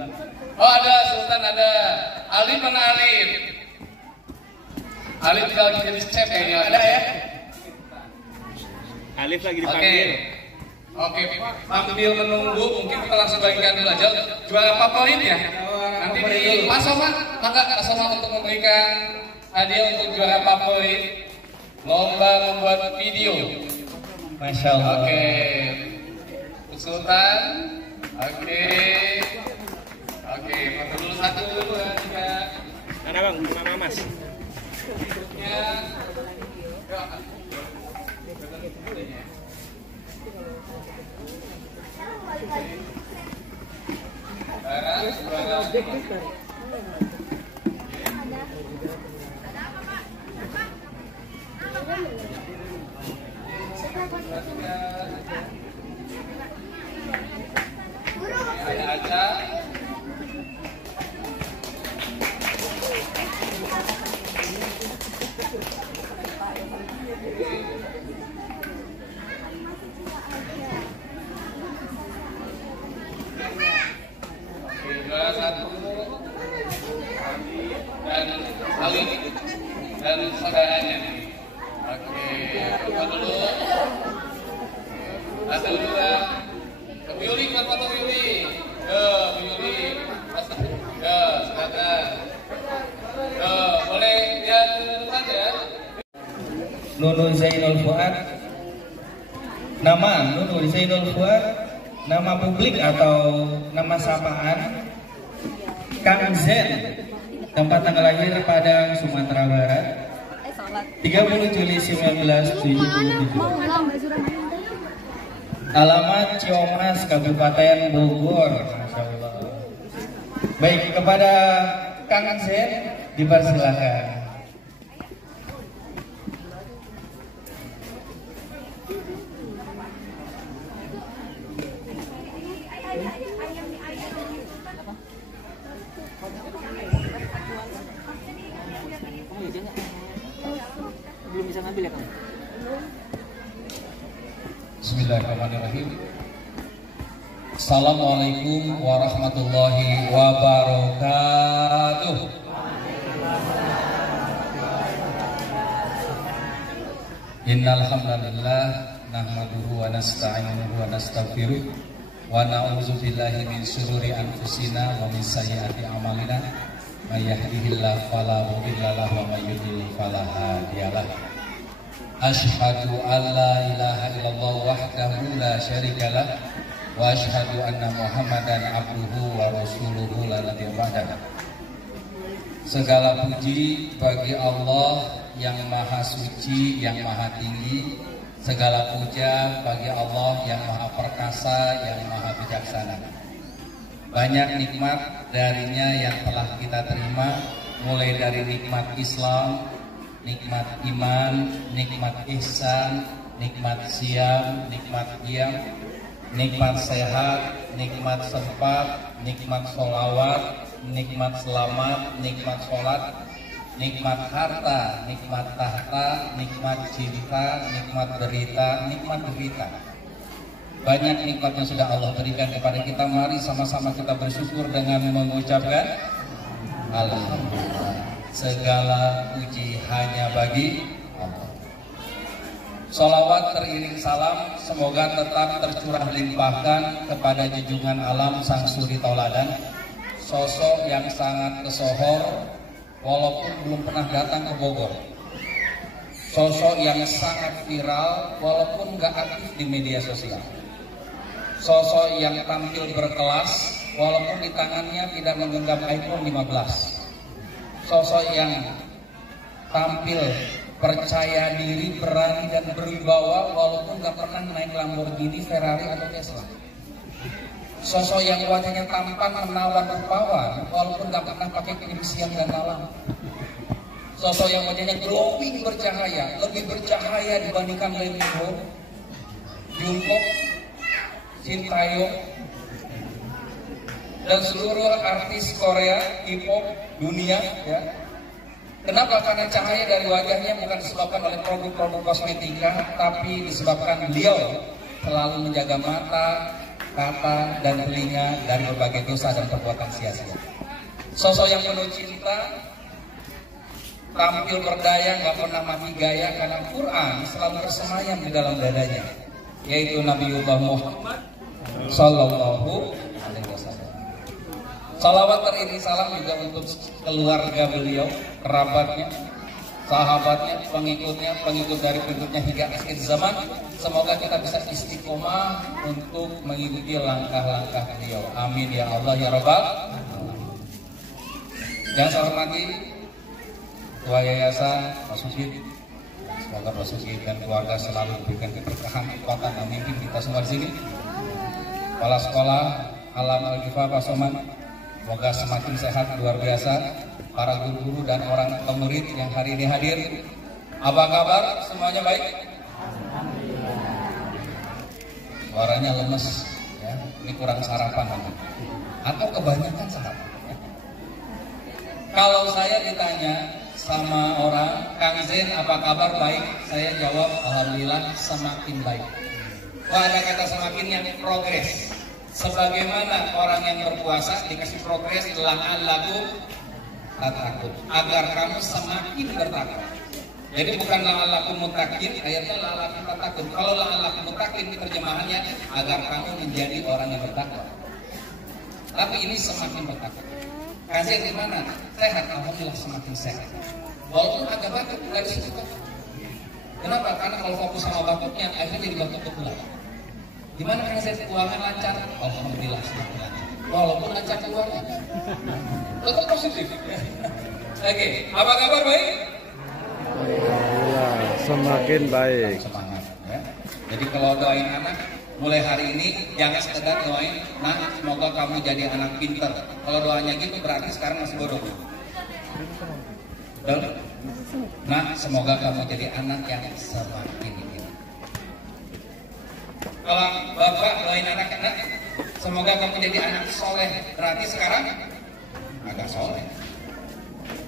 Oh ada Sultan, ada Alif mana Alif? Alif lagi jadi chef kayaknya ada ya. Alif lagi dipanggil. Oke, sambil menunggu mungkin kita langsung bagikan dulu aja juara favorit ya. Nanti di Pak Soma, maka Pak Soma untuk memberikan hadiah untuk juara favorit lomba membuat video. Masya Allah. Oke, Sultan. Oke, foto dulu satu dulu ya. Mana bang? Mana mas? Ya. Dan Alif dan saudaranya nih. Oke, foto dulu. Satu dua. Ke Yuli, buat foto Yuli. Yuli. Silakan. Boleh lihat depan ya. Nunu Zainul Fuad. Nama Nunu Zainul Fuad. Nama publik atau nama sapaan Kang Zen. Tempat tanggal lahir Padang, Sumatera Barat 30 Juli 1977. Alamat Ciomas, Kabupaten Bogor. Masya Allah. Baik, kepada Kang Zen dipersilakan. Belum bisa ngambil ya, Kang? Bismillahirrahmanirrahim. Assalamualaikum warahmatullahi wabarakatuh. Innal hamdalillah nahmaduhu wa nasta'inuhu wa nastaghfiruh wa na'udzu billahi min syururi anfusina wa min sayyiati a'malina. May yahdihillahu fala mudilla lahu wa may yudlil fala hadiyalah. Asyhadu an la ilaha illallah wahdahu la syarikalah wa asyhadu anna Muhammadan abduhu wa rasuluhu la nabiyya ba'dahu. Segala puji bagi Allah yang maha suci, yang maha tinggi. Segala puja bagi Allah yang maha perkasa, yang maha bijaksana. Banyak nikmat darinya yang telah kita terima, mulai dari nikmat Islam, nikmat iman, nikmat ihsan, nikmat siam, nikmat qiyam, nikmat sehat, nikmat sempat, nikmat sholawat, nikmat selamat, nikmat sholat, nikmat harta, nikmat tahta, nikmat cinta, nikmat derita, nikmat derita. Banyak nikmat yang sudah Allah berikan kepada kita. Mari sama-sama kita bersyukur dengan mengucapkan Alhamdulillah. Segala puji hanya bagi Allah. Sholawat teriring salam semoga tetap tercurah limpahkan kepada junjungan alam sang suri tauladan, sosok yang sangat kesohor walaupun belum pernah datang ke Bogor, sosok yang sangat viral walaupun gak aktif di media sosial, sosok yang tampil berkelas walaupun di tangannya tidak menggenggam iPhone 15, sosok yang tampil percaya diri, berani dan berwibawa walaupun gak pernah naik Lamborghini, Ferrari atau Tesla. Sosok yang wajahnya tampan, menawan, rupawan walaupun gak pernah pakai krim siang dan malam. Sosok yang wajahnya glowing, bercahaya, lebih bercahaya dibandingkan Lee Min Ho, Jungkook, Shin Taeyong, dan seluruh artis Korea, K-pop dunia ya. Kenapa? Karena cahaya dari wajahnya bukan disebabkan oleh produk-produk kosmetika, tapi disebabkan beliau selalu menjaga mata, kata, dan telinga dari berbagai dosa dan perbuatan sia-sia. Sosok yang penuh cinta, tampil berdaya, nggak pernah mati gaya, karena Quran selalu bersemayam di dalam dadanya, yaitu Nabiullah Muhammad Sallallahu Alaihi Wasallam. Salawat teriring salam juga untuk keluarga beliau, kerabatnya, sahabatnya, pengikutnya, pengikut dari pengikutnya hingga akhir zaman. Semoga kita bisa istiqomah untuk mengikuti langkah-langkah beliau. Amin ya Allah ya Rabbal alamin. Yang saya hormati Ketua Yayasan Pak Sugit, semoga Pak Sugit dan keluarga selalu diberikan keberkahan, kekuatan, dan mimpi kita semua di sini. Kepala Sekolah Alam Al-Ghifah Pak Soman, semoga semakin sehat luar biasa. Para guru-guru dan orang pemurid yang hari ini hadir, apa kabar? Semuanya baik? Suaranya lemes, ya. Ini kurang sarapan atau kebanyakan sarapan. Kalau saya ditanya sama orang, Kang Zain apa kabar? Baik. Saya jawab alhamdulillah semakin baik. Wah, ada kata semakin yang progres. Sebagaimana orang yang berpuasa dikasih progres la'allakum tattaqun, agar kamu semakin bertakwa. Jadi bukan la'allakum muttaqin, ayatnya la'allakum tattaqun. Kalau la'allakum muttaqin terjemahannya agar kamu menjadi orang yang bertakwa. Tapi ini semakin bertakwa. Kasih gimana? Sehat, alhamdulillah semakin sehat. Walaupun agak batuk, nggak disitu. Kenapa? Karena kalau fokus sama batuknya, akhirnya jadi batuk betulan. Gimana kasih keuangan lancar? Alhamdulillah semakin lancar. Walaupun lancar keluarnya, tetap positif. Oke, apa kabar baik? Ya, semakin baik. Semangat, ya. Jadi kalau doain anak, mulai hari ini jangan sekedar doain, nah semoga kamu jadi anak pintar. Kalau doanya gitu berarti sekarang masih bodoh. Betul? Nah, semoga kamu jadi anak yang semakin pintar. Kalau bapak doain anak-anak, semoga kamu jadi anak soleh. Berarti sekarang agak soleh.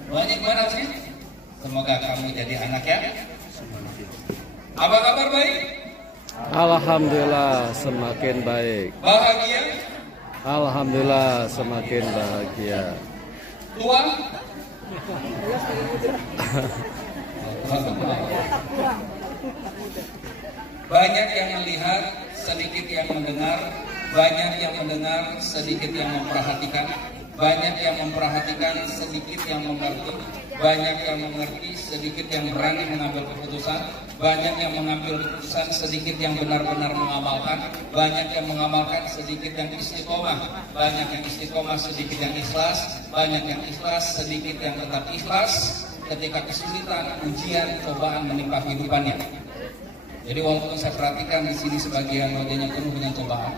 Doanya gimana sih? Semoga kamu jadi anak yang apa kabar baik? Alhamdulillah semakin baik. Bahagia? Alhamdulillah semakin bahagia. Tua? Banyak yang melihat, sedikit yang mendengar. Banyak yang mendengar, sedikit yang memperhatikan. Banyak yang memperhatikan, sedikit yang mengerti. Banyak yang mengerti, sedikit yang berani mengambil keputusan. Banyak yang mengambil keputusan, sedikit yang benar-benar mengamalkan. Banyak yang mengamalkan, sedikit yang istiqomah. Banyak yang istiqomah, sedikit yang ikhlas. Banyak yang ikhlas, sedikit yang tetap ikhlas ketika kesulitan, ujian, cobaan menimpa kehidupannya. Jadi walaupun saya perhatikan di sini sebagian wajahnya penuh dengan cobaan,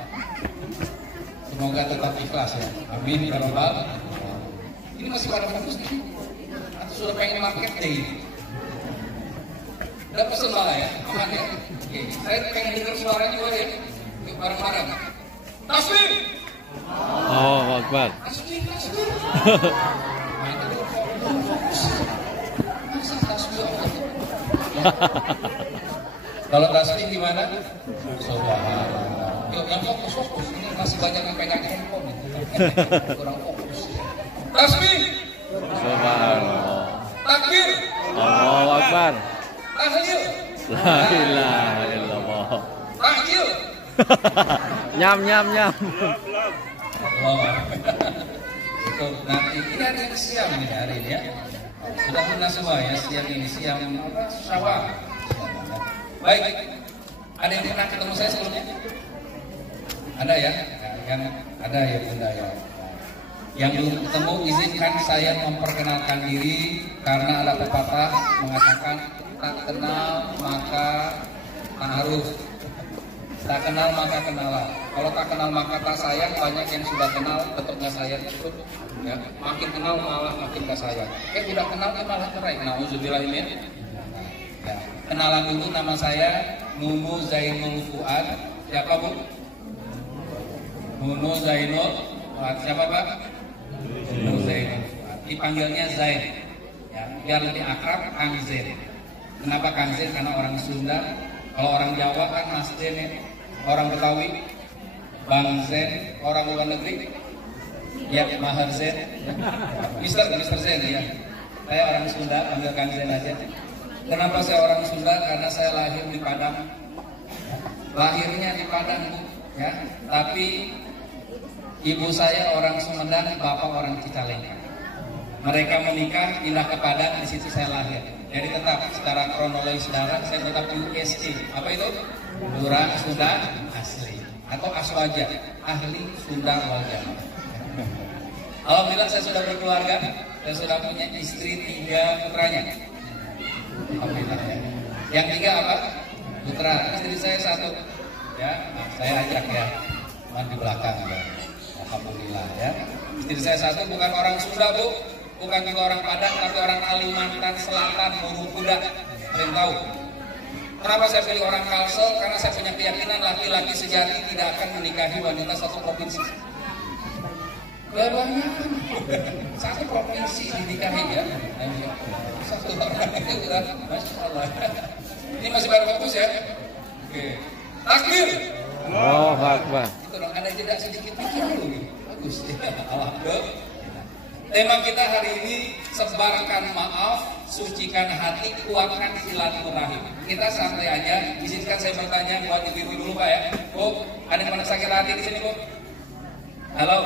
semoga tetap ikhlas ya. Amin ya rabbal. Ini masih pada fokus nih. Atau sudah pengen market day? Udah pesen malah ya? Aman ya? Oke. Saya pengen dengar suaranya juga ya. Bareng-bareng. Tasbih. Oh, Akbar. Tasbih, tasbih. Masa tasbih? Kalau tasbih gimana? Subhanallah. Yuk, yang fokus. Ini masih banyak yang pegang handphone. Kurang fokus. Tasbih. Subhanallah. Takbir. Allahu Akbar. Tahlil. La ilaha illallah. Tahjil. Nyam. Itu nanti ini ada yang siang nih hari ini ya. Sudah pernah semua ya siang ini, siang Syawal. Baik, ada yang pernah ketemu saya sebelumnya? Ada ya? Yang ada ya bunda ya. Yang belum ketemu izinkan saya memperkenalkan diri karena ada pepatah mengatakan tak kenal maka ta'aruf. Tak kenal maka kenalan. Kalau tak kenal maka tak sayang, banyak yang sudah kenal tetap nggak sayang itu. Ya, makin kenal malah makin nggak sayang. Tidak kenal malah cerai. Nauzubillah min. Ya, kenalan dulu, nama saya Mumu Zainul Fuad. Siapa Bu? Mumu Zainul Fuad. Siapa Pak? Mumu Zainul Fuad. Dipanggilnya Zain. Ya, biar lebih akrab Kang Zen. Kenapa Kang Zen? Karena orang Sunda. Kalau orang Jawa kan Mas Zen ya. Orang Betawi Bang Zen. Orang luar negeri ya Mahar Zen. Mister Zen ya. Saya orang Sunda, ambil Kang Zen aja. Kenapa saya orang Sunda? Karena saya lahir di Padang. Lahirnya di Padang, Bu, ya. Tapi ibu saya orang Sumedang, bapak orang Cicalengka. Mereka menikah, pindah ke Padang, di situ saya lahir. Jadi tetap secara kronologis darah saya tetap USD. Apa itu? Orang Sunda asli atau aswaja, ahli Sunda wajah. Alhamdulillah saya sudah berkeluarga dan sudah punya istri 3 putranya. Alhamdulillah ya. Yang 3 apa? Putra. Istri saya 1. Ya, saya ajak ya. Di belakang ya. Alhamdulillah ya. Istri saya 1 bukan orang Sunda, Bu. Bukan juga orang Padang, tapi orang Kalimantan Selatan, Buru Kuda. Kalian tahu? Kenapa saya pilih orang Kalsel? Karena saya punya keyakinan laki-laki sejati tidak akan menikahi wanita satu provinsi. Kebanyakan satu provinsi dinikahi ya. Satu orang itu udah, Masya Allah. Ini masih baru fokus ya. Oke. Takbir. Oh, Akbar. Itu dong, ada jeda sedikit pikir dulu. Bagus. Alhamdulillah. Tema kita hari ini, sebarkan maaf, sucikan hati, kuatkan silaturahim. Kita santai aja. Izinkan saya bertanya buat ibu-ibu dulu Pak ya. Bu, ada yang pernah sakit hati di sini Bu? Halo.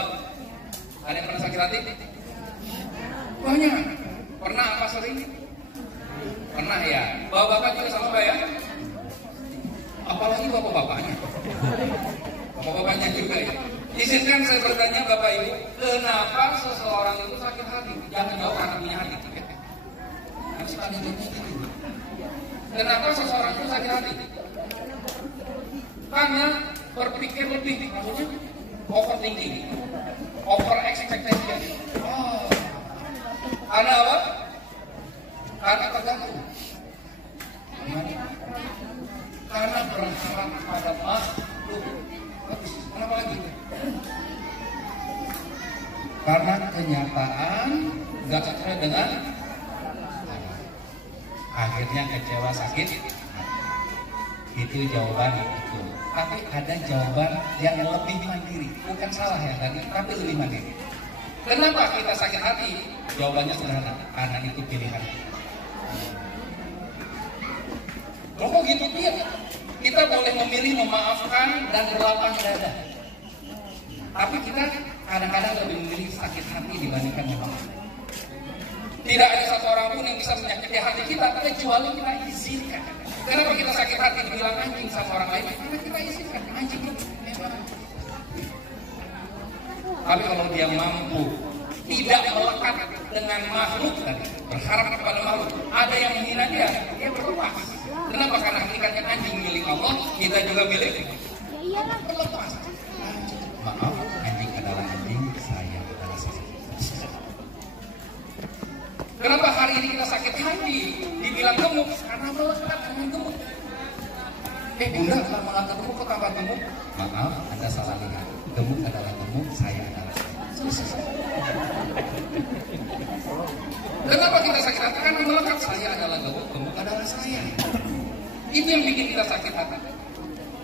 Ada yang pernah sakit hati? Banyak. Pernah apa sering? Pernah ya. Bapak-bapak juga sama Pak ya? Apalagi bapak-bapaknya. Bapak-bapaknya juga ya. Izinkan saya bertanya Bapak Ibu, kenapa seseorang itu sakit hati? Jangan jauh karena punya hati. Harus tanya gitu. Kenapa seseorang itu sakit hati? Karena berpikir lebih, maksudnya overthinking, over expectation. Oh. Karena apa? Karena tergantung. Karena berharap pada makhluk. Kenapa lagi? Karena kenyataan gak sesuai dengan akhirnya kecewa sakit. Itu jawaban itu. Tapi ada jawaban yang lebih mandiri. Bukan salah ya tadi, tapi lebih mandiri. Kenapa kita sakit hati? Jawabannya sederhana. Karena itu pilihan. Kok gitu dia? Kita boleh memilih memaafkan dan berlapang dada. Tapi kita kadang-kadang lebih memilih sakit hati dibandingkan memaafkan. Tidak ada satu orang pun yang bisa menyakiti hati kita kecuali kita izinkan. Kenapa kita sakit hati dibilang anjing sama orang lain? Karena kita izinkan anjing itu hebat. Tapi kalau dia mampu tidak melekat dengan makhluk dan berharap kepada makhluk, ada yang menghina dia berlepas. Kenapa? Karena hakikatnya anjing milik Allah, kita juga milik. Ya iyalah, berlepas. Maaf, anjing adalah anjing, saya adalah saya. Kenapa hari ini kita sakit hati? Dibilang gemuk, karena melekat dengan gemuk. Bunda, kalau mengatakan gemuk kok tambah gemuk? Maaf, Anda salah lihat. Gemuk adalah gemuk, saya adalah saya. Selesai. Kenapa kita sakit hati? Karena melekat, saya adalah gemuk, gemuk adalah saya. Itu yang bikin kita sakit hati.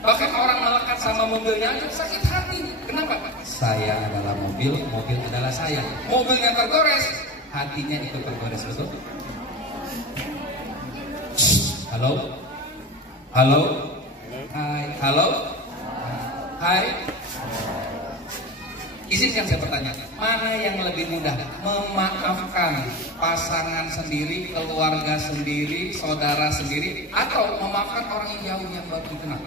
Bahkan orang melekat sama mobilnya aja sakit hati. Kenapa? Saya adalah mobil, mobil adalah saya. Mobilnya tergores, hatinya ikut tergores, betul? Halo? Halo? Hai? Halo? Hai? Izinkan saya bertanya, mana yang lebih mudah? Memaafkan pasangan sendiri, keluarga sendiri, saudara sendiri, atau memaafkan orang yang jauh yang baru dikenal?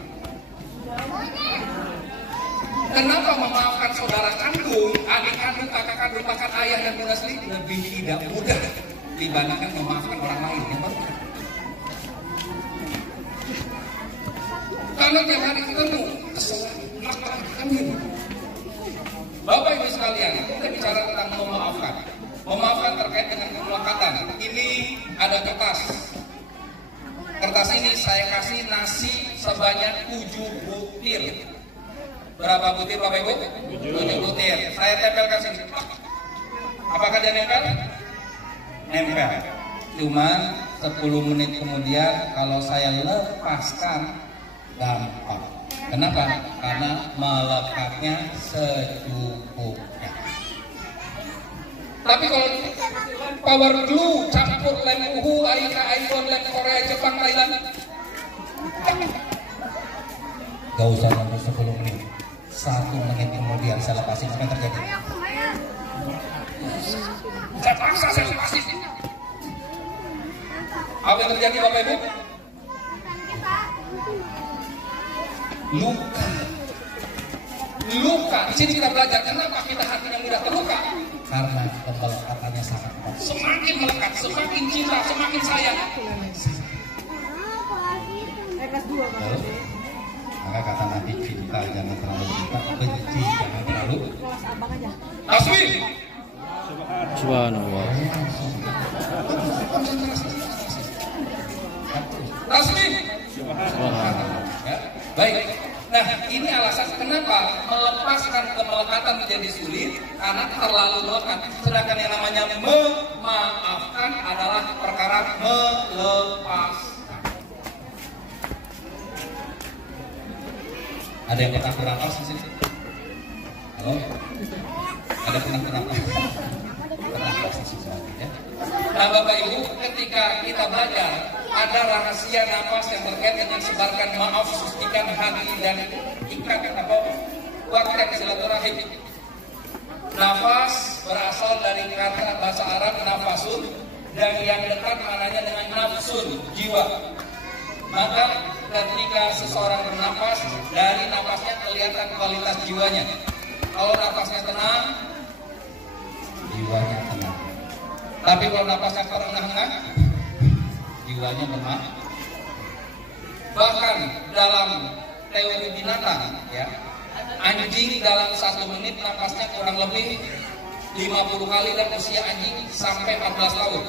Kenapa memaafkan saudara kandung, adik kandung, kakak kandung, bahkan ayah dan bunda sendiri lebih tidak mudah dibandingkan memaafkan orang lain yang baru dikenal? Karena tiap hari ketemu, kesalahan kami. Bapak Ibu sekalian, kita bicara tentang memaafkan. Memaafkan terkait dengan kelekatan. Ini ada kertas. Kertas ini saya kasih nasi sebanyak 7 butir. Berapa butir Bapak Ibu? 7 butir. Saya tempelkan sini. Apakah dia nempel? Nempel. Cuman 10 menit kemudian kalau saya lepaskan gampang. Kenapa? Karena melekatnya secukupnya. Tapi kalau power glue campur lem uhu, Aika, iPhone, lem Korea, Jepang, Thailand, gak usah nunggu 10 menit. 1 menit kemudian saya lepasin, apa yang terjadi? Saya paksa, saya lepasin. Apa yang terjadi Bapak Ibu? Luka. Luka. Di sini kita belajar kenapa kita hatinya mudah terluka. Karena pelekatannya sangat kuat. Semakin melekat, semakin cinta, semakin sayang. Maka kata Nabi, cinta jangan terlalu cinta, benci jangan terlalu. Tasbih. Subhanallah. Tasbih. Ya, baik. Nah, ini alasan kenapa melepaskan kemelekatan menjadi sulit, karena terlalu melekat. Sedangkan yang namanya memaafkan adalah perkara melepaskan. Ada yang pernah bernafas di sini? Halo? Ada pernah bernafas? Bernafas di sini ya. Nah, Bapak Ibu, ketika kita belajar, ada rahasia nafas yang terkait dengan sebarkan maaf, sucikan hati dan ikat atau kuatkan silaturahim. Nafas berasal dari kata bahasa Arab nafasun, dan yang dekat maknanya dengan nafsun, jiwa. Maka ketika seseorang bernafas, dari nafasnya kelihatan kualitas jiwanya. Kalau nafasnya tenang, jiwanya tenang. Tapi kalau nafasnya terengah-engah, jiwanya lemah. Bahkan dalam teori binatang, ya, anjing dalam 1 menit nafasnya kurang lebih 50 kali dan usia anjing sampai 14 tahun.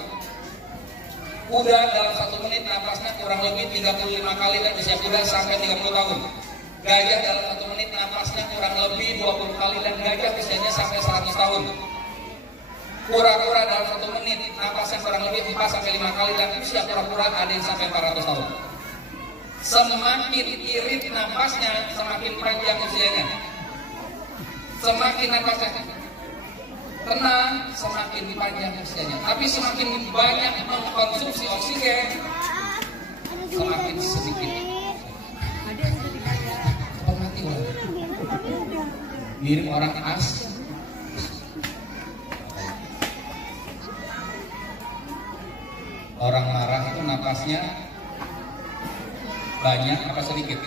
Kuda dalam 1 menit nafasnya kurang lebih 35 kali dan usia kuda sampai 30 tahun. Gajah dalam 1 menit nafasnya kurang lebih 20 kali dan gajah usianya sampai 100 tahun. Kura-kura dalam 1 menit nafasnya kurang lebih 4-5 kali dan usia kura-kura ada yang sampai 400 tahun. Semakin irit nafasnya, semakin panjang usianya. Semakin nafasnya tenang, semakin panjang usianya. Tapi semakin banyak mengkonsumsi oksigen, semakin sedikit. Mati orang. Mirip orang Asia. Orang marah itu napasnya banyak apa sedikit?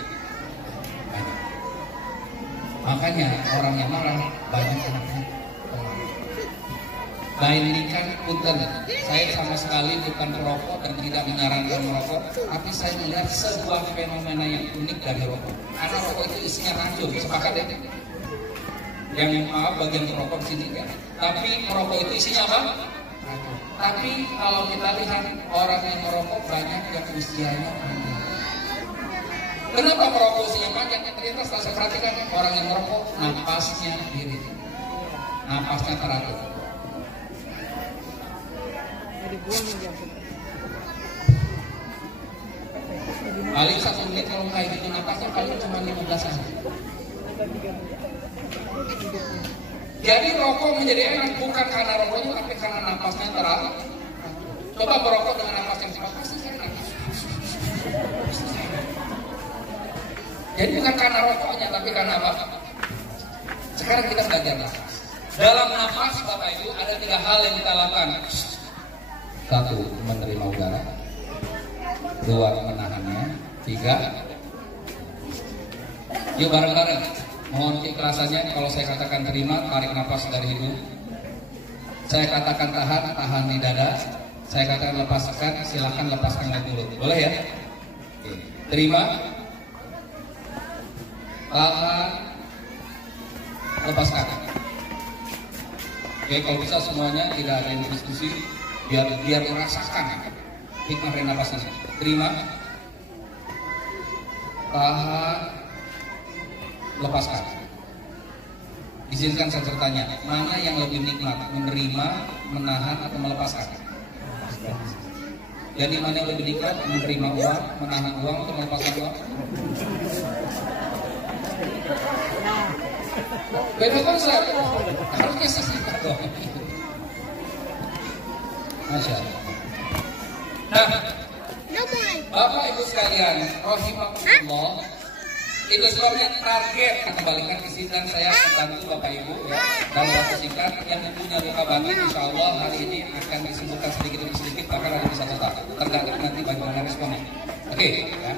Banyak. Makanya orang yang marah banyak anaknya. Bainikan punten, saya sama sekali bukan perokok dan tidak menyarankan merokok, tapi saya melihat sebuah fenomena yang unik dari rokok. Karena rokok itu isinya racun, sepakat ya? Yang maaf bagian merokok di sini ya. Tapi merokok itu isinya apa? Racun. Tapi kalau kita lihat orang yang merokok banyak yang usianya panjang. Kenapa merokok usianya panjang? Ternyata setelah saya perhatikan orang yang merokok napasnya irit, napasnya teratur. Paling 1 menit kalau kayak gitu napasnya paling cuma 15 hari. Jadi rokok menjadi enak bukan karena rokoknya tapi karena napasnya teratur. Coba merokok dengan napas yang cepat pasti enak. Jadi bukan karena rokoknya tapi karena apa? Sekarang kita belajar nafas. Dalam nafas Bapak Ibu ada 3 hal yang kita lakukan. 1. Menerima udara. 2. Menahannya. 3. Yuk bareng-bareng. Mohon keikhlasannya. Kalau saya katakan terima, tarik nafas dari hidung. Saya katakan tahan, tahan di dada. Saya katakan lepaskan, silakan lepaskan dari mulut. Boleh ya? Oke. Terima. Tahan. Lepaskan. Oke, kalau bisa semuanya tidak ada yang diskusi. Biar merasakan hikmah dari nafasnya. Terima, tahan, lepaskan. Izinkan saya bertanya, mana yang lebih nikmat, menerima, menahan, atau melepaskan? Jadi mana yang lebih nikmat, menerima uang, menahan uang, atau melepaskan uang? Beda konsep, harusnya sisihkan dong. Masya Allah. Nah, Bapak Ibu sekalian, rahimahullah, itu sebabnya target kembalikan ke sini dan saya bantu Bapak Ibu ya dalam waktu singkat yang punya luka batin, insya Allah hari ini akan disembuhkan sedikit demi sedikit, bahkan ada bisa tetap tergantung nanti bagaimana responnya. Oke, ya.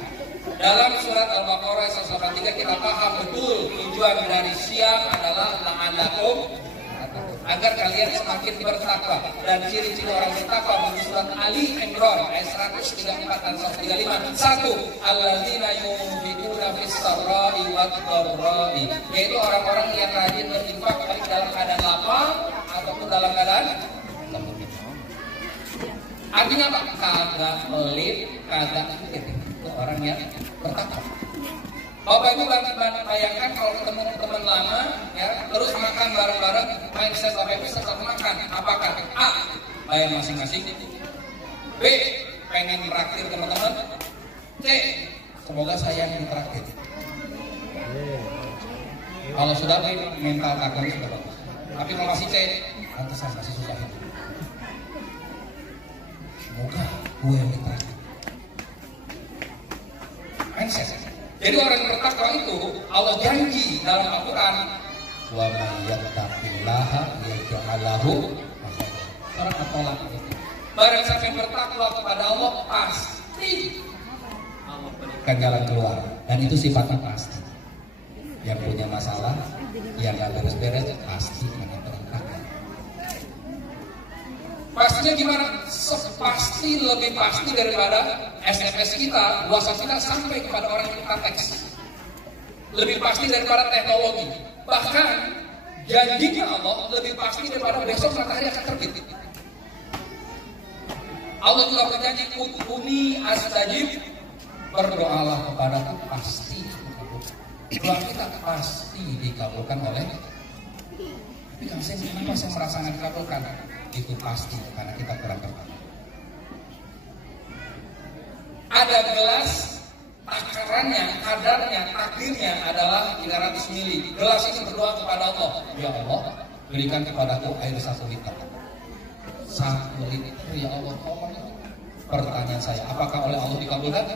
Dalam surat Al-Baqarah 183 kita paham betul tujuan dari siam adalah la'allakum agar kalian semakin bertakwa, dan ciri-ciri orang bertakwa menurut surat Ali Imran ayat 134 dan 135. Satu, alladzina yunfiquna fis sarra'i wad dharra'i, yaitu orang-orang yang rajin berinfak baik dalam keadaan lapang ataupun dalam keadaan lembut. Artinya apa? Kagak pelit, kagak itu orang yang bertakwa. Bapak Ibu bayangkan kalau ketemu teman lama ya, terus makan bareng-bareng, mindset Bapak Ibu serta makan. Apakah A, bayar masing-masing, B, pengen traktir teman-teman, C, semoga saya yang ditraktir. Kalau sudah B, mental takut sudah bagus. Tapi kalau masih C, pantesan masih susah hidup. Semoga gue yang ditraktir. Mindset. Jadi orang yang bertakwa itu Allah janji dalam Al-Quran, wa may yattaqillaha yaj'al lahu makhraja. Surat At-Tolak itu. Barang siapa yang bertakwa kepada Allah pasti Allah berikan jalan keluar, dan itu sifatnya pasti. Yang punya masalah, yang nggak beres-beres pasti akan berantakan. Pastinya gimana? Pasti lebih pasti daripada SMS kita, WhatsApp kita sampai kepada orang yang kita teks. Lebih pasti daripada teknologi. Bahkan janjinya Allah lebih pasti daripada besok matahari akan terbit. Allah juga berjanji, ud'uni astajib, berdoalah kepadaku pasti dikabulkan. Doa kita pasti dikabulkan oleh. Tapi kenapa saya merasa nggak dikabulkan? Itu pasti karena kita kurang bertakwa. Ada gelas, takarannya, kadarnya, takdirnya adalah 300 mili. Gelas ini berdoa kepada Allah, ya Allah, berikan kepadaku air 1 liter. 1 liter, ya Allah, tolong. Pertanyaan saya, apakah oleh Allah dikabulkan?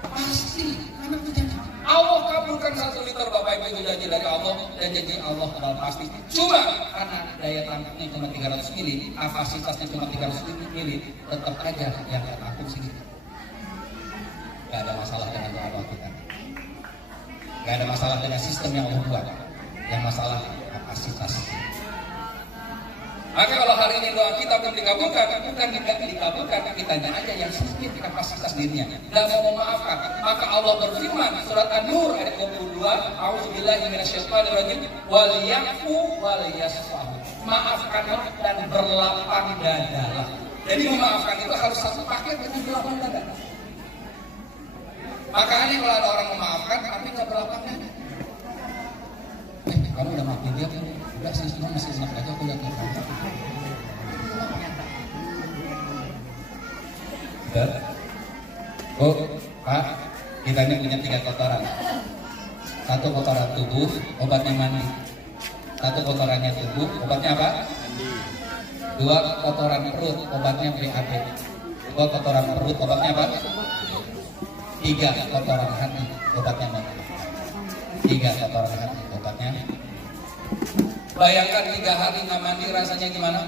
Pasti, karena itu janji. Allah kabulkan 1 liter, Bapak Ibu, itu janji dari Allah, dan janji Allah adalah pasti. Cuma karena daya tampungnya cuma 300 mili, kapasitasnya cuma 300 mili, tetap aja yang tertampung segitu. Gak ada masalah dengan doa kita. Gak ada masalah dengan sistem yang Allah buat. Yang masalah kapasitas. Maka kalau hari ini doa kita belum dikabulkan, bukan tidak dikabulkan, kitanya aja yang sedikit kapasitas dirinya dan mau memaafkan. Maka Allah berfirman surat An-Nur ayat 22, A'udzubillahi minasyaitonirrajim, wal yafu wal yasfahu. Maafkanlah dan berlapang dadalah. Jadi memaafkan itu harus satu paket dengan berlapang dada. Makanya kalau ada orang memaafkan tapi nggak berlapang dada. Kamu udah maafin dia kan? Udah sih, semua masih enak aja aku lihat dia. Oh, Pak, kita ini punya 3 kotoran. 1 kotoran tubuh, obatnya mandi. 1 kotorannya tubuh, obatnya apa? 2 kotoran perut, obatnya BAB. 2 kotoran perut, obatnya apa? 3 kotoran hati, obatnya mana? 3 kotoran hati, obatnya. Bayangkan 3 hari nggak mandi rasanya gimana?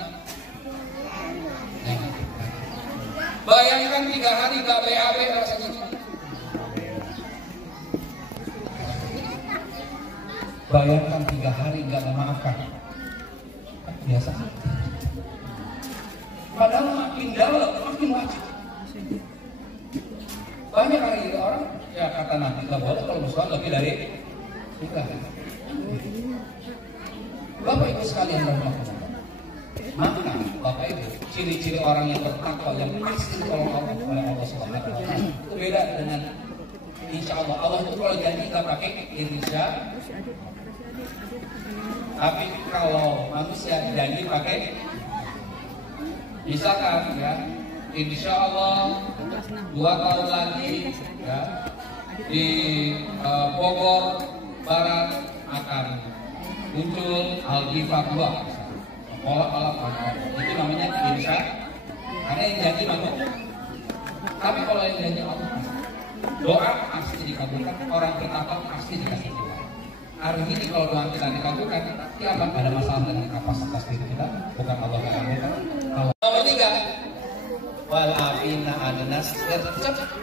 Bayangkan 3 hari nggak BAB rasanya gimana? Bayangkan 3 hari nggak memaafkan. Biasa. Padahal makin dalam, makin wajib. Banyak hari itu orang, ya kata Nabi nggak boleh kalau musuhan lebih dari 3. Bapak Ibu sekalian maka Bapak Ibu ciri-ciri orang yang bertakwa yang pasti ditolong oleh Allah Subhanahu wa Ta'ala itu beda dengan insya Allah. Allah itu kalau janji nggak pakai insya, tapi kalau manusia janji pakai misalkan ya insya Allah 2 tahun lagi ya, di Bogor Barat akan muncul Al-Ghifar 2 sekolah balap. Itu namanya insya, karena yang janji mampu. Tapi kalau yang janji Allah, doa pasti dikabulkan, orang bertakwa pasti dikasih doa. Hari ini kalau doa kita dikabulkan, siapa ada masalah dengan kapasitas diri kita? Bukan Allah yang kabulkan. Nomor 3, wal afina anas,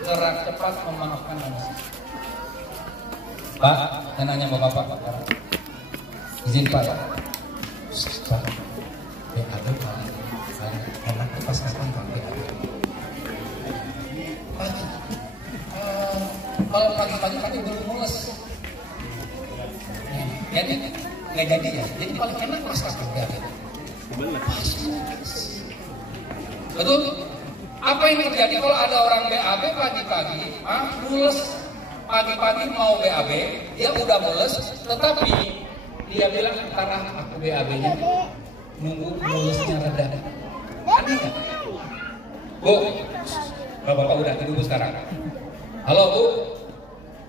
gerak cepat memaafkan manusia. Pak, saya nanya sama bapak, izin Pak, Pak, BAB paling enak pas kapan Pak BAB? Pagi, kalau pagi-pagi kan belum mules, jadi nggak jadi ya. Jadi paling enak pas BAB. Betul? Apa yang terjadi kalau ada orang BAB pagi-pagi, mules? Pagi-pagi mau BAB, dia udah mules, tetapi dia bilang karena aku BAB-nya nunggu mulesnya reda. Ada nggak? Bu, bapak udah duduk sekarang. Halo Bu,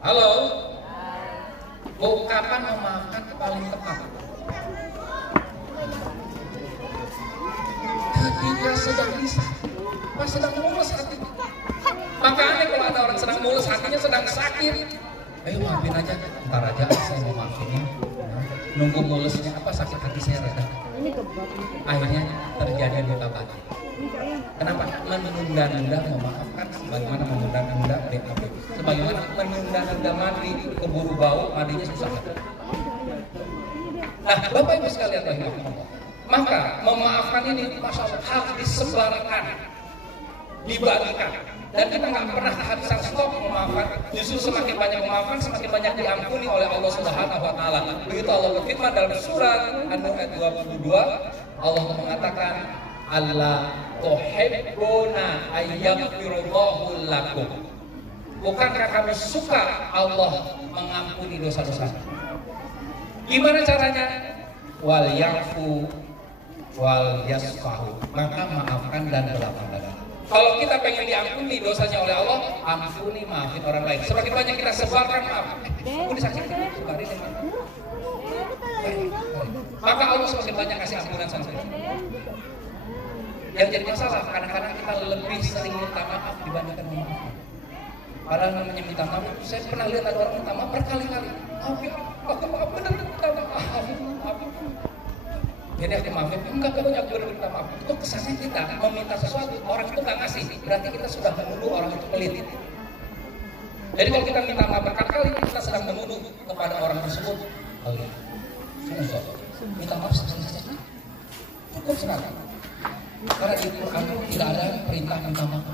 halo Bu, kapan memaafkan paling tepat? Ketika sedang bisa, pas sedang mules hati. Makanya kalau ada orang sedang mules, hatinya sedang sakit, ayo maafin aja, ntar aja saya mau maafinnya. Nunggu mulesnya apa, sakit hati saya reda. Akhirnya terjadi luka batin. Kenapa? Menunda-nunda memaafkan, sebagaimana menunda-nunda BAB, sebagaimana menunda-nunda mandi, keburu bau, mandinya susah. Nah, Bapak Ibu sekalian rahimahullah, maka memaafkan ini Masya Allah harus disebarkan, dibagikan. Dan kita nggak pernah kehabisan stok memaafkan. Justru semakin banyak memaafkan, semakin banyak diampuni oleh Allah Subhanahu Wa Taala. Begitu Allah berfirman dalam surat An-Nur ayat 22, Allah mengatakan, Allah tuhibbuna ayyaghfirullahu lakum. Bukankah kamu suka Allah mengampuni dosa-dosa? Gimana caranya? Wal yafu wal yasfahu. Maka maafkan dan berlapang dada. Kalau kita pengen diampuni dosanya oleh Allah, ampuni, maafin orang lain. Semakin banyak kita sebarkan maaf. Aku disakiti, sebarin ya. Maka Allah semakin banyak kasih ampunan sama kita. Yang jadi masalah, kadang-kadang kita lebih sering minta maaf dibandingkan memaafkan. Padahal namanya minta maaf, saya pernah lihat ada orang minta maaf berkali-kali. Maaf ya, aku maaf benar minta maaf. Jadi aku maafin, enggak aku minta maaf. Itu kesannya kita meminta sesuatu, orang itu nggak ngasih, berarti kita sudah menuduh orang itu pelit. Jadi kalau kita minta maaf berkali-kali, kita sedang menuduh kepada orang tersebut. Oh ya, minta maaf saja. Cukup sekali. Karena di Quran tidak ada perintah minta maaf,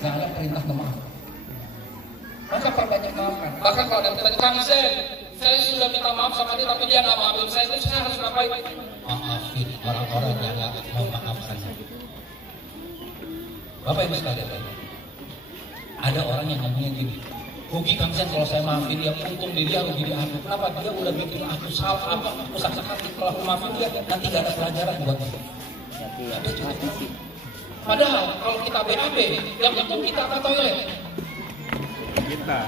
nggak ada perintah memaafkan. Maka perbanyak maafkan. Bahkan kalau ada pertanyaan, Kang Zen, saya sudah minta maaf sama dia tapi dia nggak maafin saya, itu saya harus ngapain? Maafin orang-orang yang nggak mau maafkan. Bapak Ibu sekalian, ada orang yang ngomongnya gini, rugi Kang Zen kalau saya maafin dia, untung dia rugi di aku. Kenapa? Dia udah bikin aku salah apa? Aku sakit hati kalau aku maafin dia, nanti nggak ada pelajaran buat dia. Ada juga. Padahal kalau kita BAB, yang untung kita apa toilet? Kita.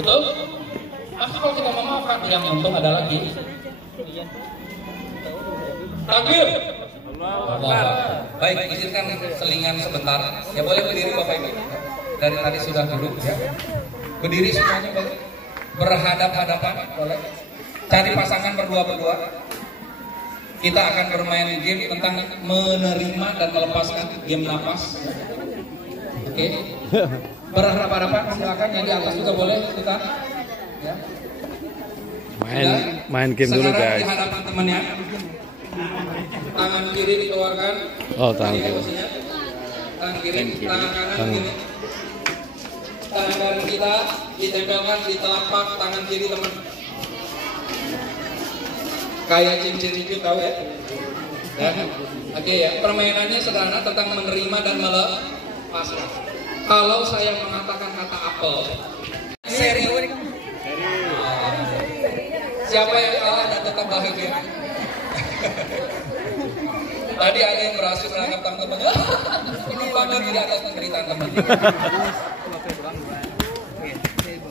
Betul? Maka kalau kita memaafkan, yang untung ada lagi. Takbir. Baik, izinkan selingan sebentar. Ya boleh berdiri Bapak Ibu. Dari tadi sudah duduk ya. Berdiri semuanya boleh. Berhadap-hadapan boleh. Cari pasangan berdua-berdua. Kita akan bermain game tentang menerima dan melepaskan, game nafas. Oke. Berhadapan-hadapan, silakan yang di atas juga boleh ikutan. Ya. Main game dulu guys. Di hadapan temannya. Tangan kiri dikeluarkan. Oh, tangan kiri. Tangan kiri, tangan kanan kiri. Tangan kanan kita ditempelkan di telapak tangan kiri teman. Kayak cincin-cincin tahu ya? Ya. Oke ya, permainannya sederhana tentang menerima dan melepaskan. Kalau saya mengatakan kata apel, seri. Siapa yang kalah dan tetap bahagia? Tadi ada yang berhasil menangkap teman-temannya. Ini bangga tidak atas penderitaan teman.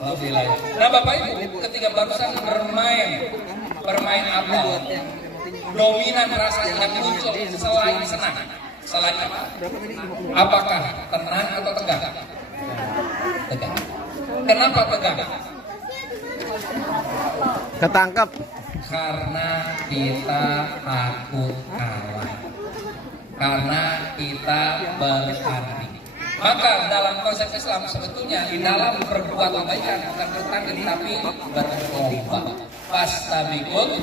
Alhamdulillah. Nah Bapak Ibu, ketika barusan bermain apa? Dominan rasa yang muncul selain senang. Selain apa? Apakah tenang atau tegang? Tegang. Kenapa tegang? Ketangkap. Karena kita takut kalah. Karena kita bertanding. Maka dalam konsep Islam sebetulnya dalam berbuat kebaikan bukan bertanding tapi berlomba. Fastabiqul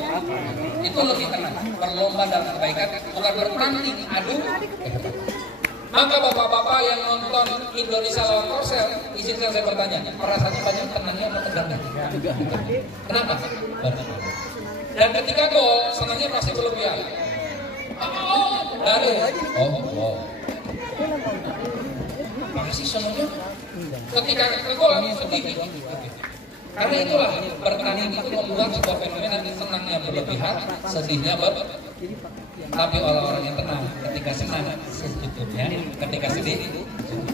itu lebih tenang. Berlomba dalam kebaikan bukan bertanding adu. Maka bapak-bapak yang nonton Indonesia lawan Korsel, izinkan saya bertanya, perasaannya banyak tenangnya atau tegangnya? Kenapa? Dan ketika gol, senangnya masih berlebihan. Masih senangnya. Ketika gol sedih. Karena itulah bertanding itu membuat sebuah fenomena senangnya berlebihan, sedihnya tapi orang-orang yang tenang ketika senang secukupnya, ketika sedih.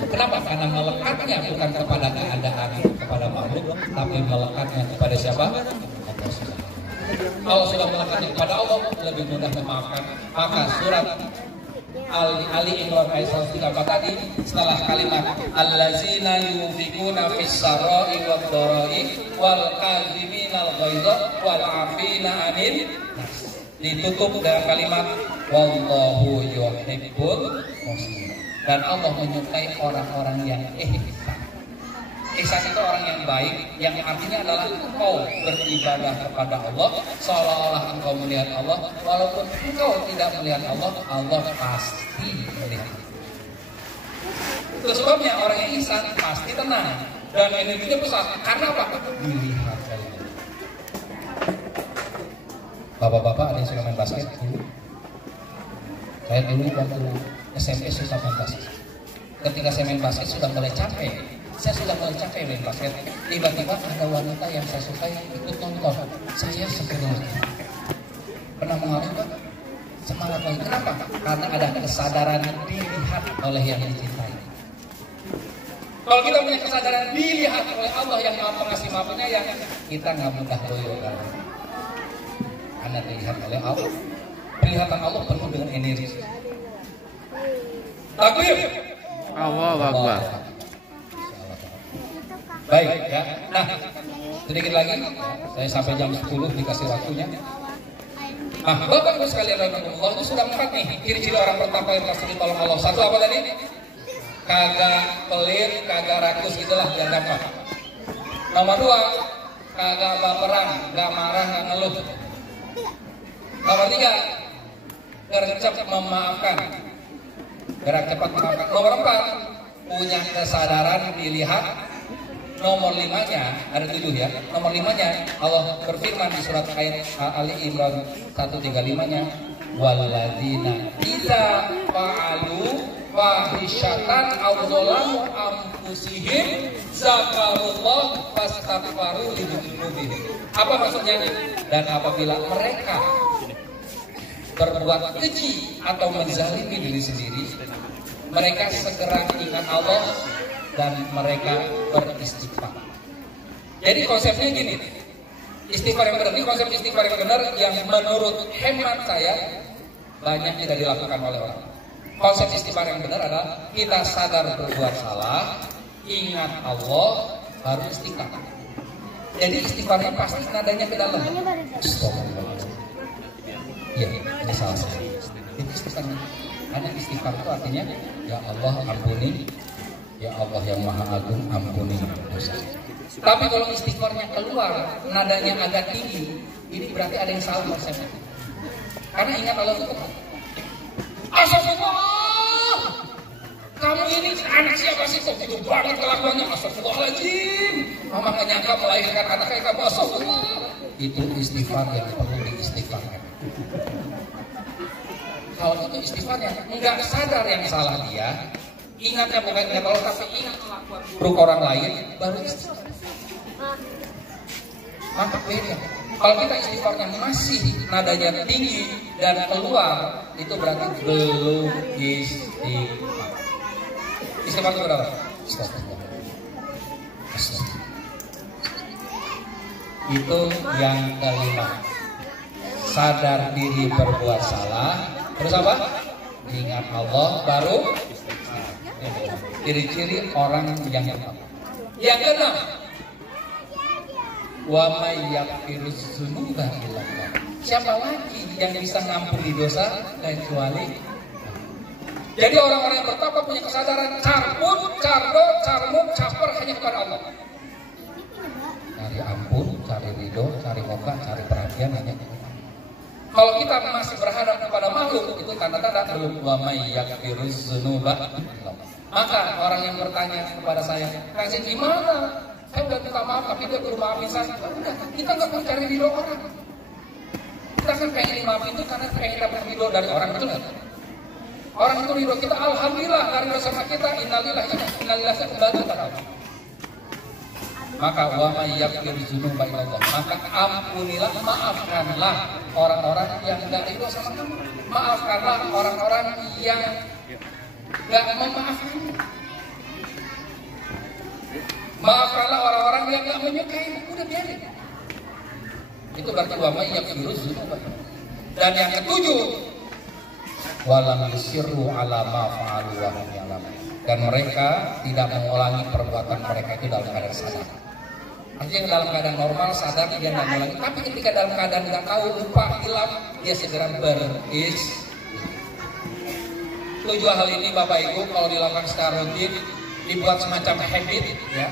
Kenapa? Karena melekatnya bukan kepada keadaan, kepada makhluk, tapi melekatnya kepada siapa? Kalau sudah melekatnya kepada Allah, lebih mudah memaafkan. Maka surat Ali Imran ayat 134 tadi setelah kalimat allazina yunfiquna fis sarai wad dharai wal kadziminal ghaidha wal afina 'anil nas, ditutup dengan kalimat wallahu yuhibbul muhsinin. Dan Allah menyukai orang-orang yang ihsan. Ihsan itu orang yang baik, yang artinya adalah engkau beribadah kepada Allah seolah-olah engkau melihat Allah, walaupun engkau tidak melihat Allah, Allah pasti melihat. Itu sebabnya orang yang ihsan pasti tenang dan energinya besar. Karena apa? Dilihat oleh Allah. Bapak-bapak ada yang suka main basket dulu? Saya dulu waktu SMP susah main basket. Ketika saya main basket sudah mulai capek. Saya sudah mulai capek main basket. Tiba-tiba ada wanita yang saya sukai ikut nonton. Saya segera pernah mengalami Pak, semangat lagi. Kenapa? Karena ada kesadaran dilihat oleh yang dicintai. Kalau kita punya kesadaran dilihat oleh Allah yang Maha Pengasih Maha Penyayang, kita nggak mudah loyo. Karena dilihat oleh Allah. Penglihatan Allah penuh dengan energi. Takbir. Allahu Akbar. Baik ya. Nah, sedikit lagi saya sampai jam 10 dikasih waktunya. Nah, Bapak Ibu sekalian rahimahullah, itu sudah 4 nih ciri-ciri orang bertakwa yang pasti ditolong Allah. Satu apa tadi? Kagak pelit, kagak rakus, itulah yang gampang. Nomor 2, kagak baperan, gak marah, gak ngeluh. Nomor 3, gercep memaafkan, gerak cepat memaafkan. Nomor 4, punya kesadaran dilihat. Nomor 5-nya, ada 7 ya. Nomor 5-nya Allah berfirman di surat ayat Ali Imran 135-nya, walladzina idza fa'alu fahisyatan aw dzalamu anfusihim zakarullah fastaghfaru lidzunubihim. Apa maksudnya? Dan apabila mereka berbuat keji atau menzalimi diri sendiri, mereka segera ingat Allah dan mereka beristighfar. Jadi konsepnya gini, istighfar yang benar, ini konsep istighfar yang benar yang menurut hemat saya banyak tidak dilakukan oleh orang. Konsep istighfar yang benar adalah kita sadar berbuat salah, ingat Allah, baru istighfar. Jadi istighfarnya pasti nadanya ke dalam. Iya, ini salah saya. Itu istighfarnya. Karena istighfar itu artinya ya Allah ampuni. Ya Allah yang Maha Agung, ampuni dosa. Tapi kalau istighfarnya keluar, nadanya agak tinggi, ini berarti ada yang salah konsepnya. Karena ingat Allah itu astagfirullah, kamu ini anak siapa sih kok gitu banget kelakuannya? Astagfirullahaladzim, mama gak nyangka melahirkan anak kayak kamu. Astagfirullah. Itu istighfar yang perlu diistighfarkan. Kalau itu istighfarnya enggak sadar yang salah dia, ingatnya bukan ingat Allah, tapi ingat buruk orang lain, baru istighfar. Maka beda. Kalau kita istighfarnya masih nadanya tinggi dan keluar, itu berarti belum istighfar. Istighfar itu berapa? Itu yang kelima. Sadar diri berbuat salah. Terus apa? Ingat Allah, baru ciri-ciri orang yang pertama. Yang keenam, wa may yaghfiruz dzunuba illa Allah. Siapa lagi yang bisa ngampuni dosa kecuali? Jadi orang-orang yang bertakwa punya kesadaran carbon, caper hanya kepada Allah. Cari ampun, cari ridho, cari moga, cari perhatian hanya. Kalau kita masih berharap kepada makhluk, itu tanda-tanda belum wa may yaghfiruz dzunuba illa Allah. Maka orang yang bertanya kepada saya, kasih gimana? Saya udah minta maaf, tapi dia belum maafin saya. Udah, kita nggak perlu cari ridho orang. Kita kan pengen dimaafin itu karena pengen dapat ridho dari orang, betul nggak? Orang itu ridho kita, alhamdulillah dari dosa kita, innalillahi kembali kepada Allah. Maka wa may yaghfiruz dzunuba illa Allah. Maka ampunilah, maafkanlah orang-orang yang nggak ridho sama kamu. Maafkanlah orang-orang yang nggak memaafkan. Maafkanlah orang-orang yang nggak menyukai. Udah biarin. Itu berarti wa may yaghfiruz dzunuba. Dan yang ketujuh, walam yusirru ala ma fa'alu wa hum ya'lamun. Dan mereka tidak mengulangi perbuatan mereka itu dalam keadaan sadar. Artinya dalam keadaan normal sadar dia tidak mengulangi, tapi ketika dalam keadaan tidak tahu, lupa, hilang, dia segera beris. Tujuh hal ini Bapak Ibu kalau dilakukan secara rutin, dibuat semacam habit, ya.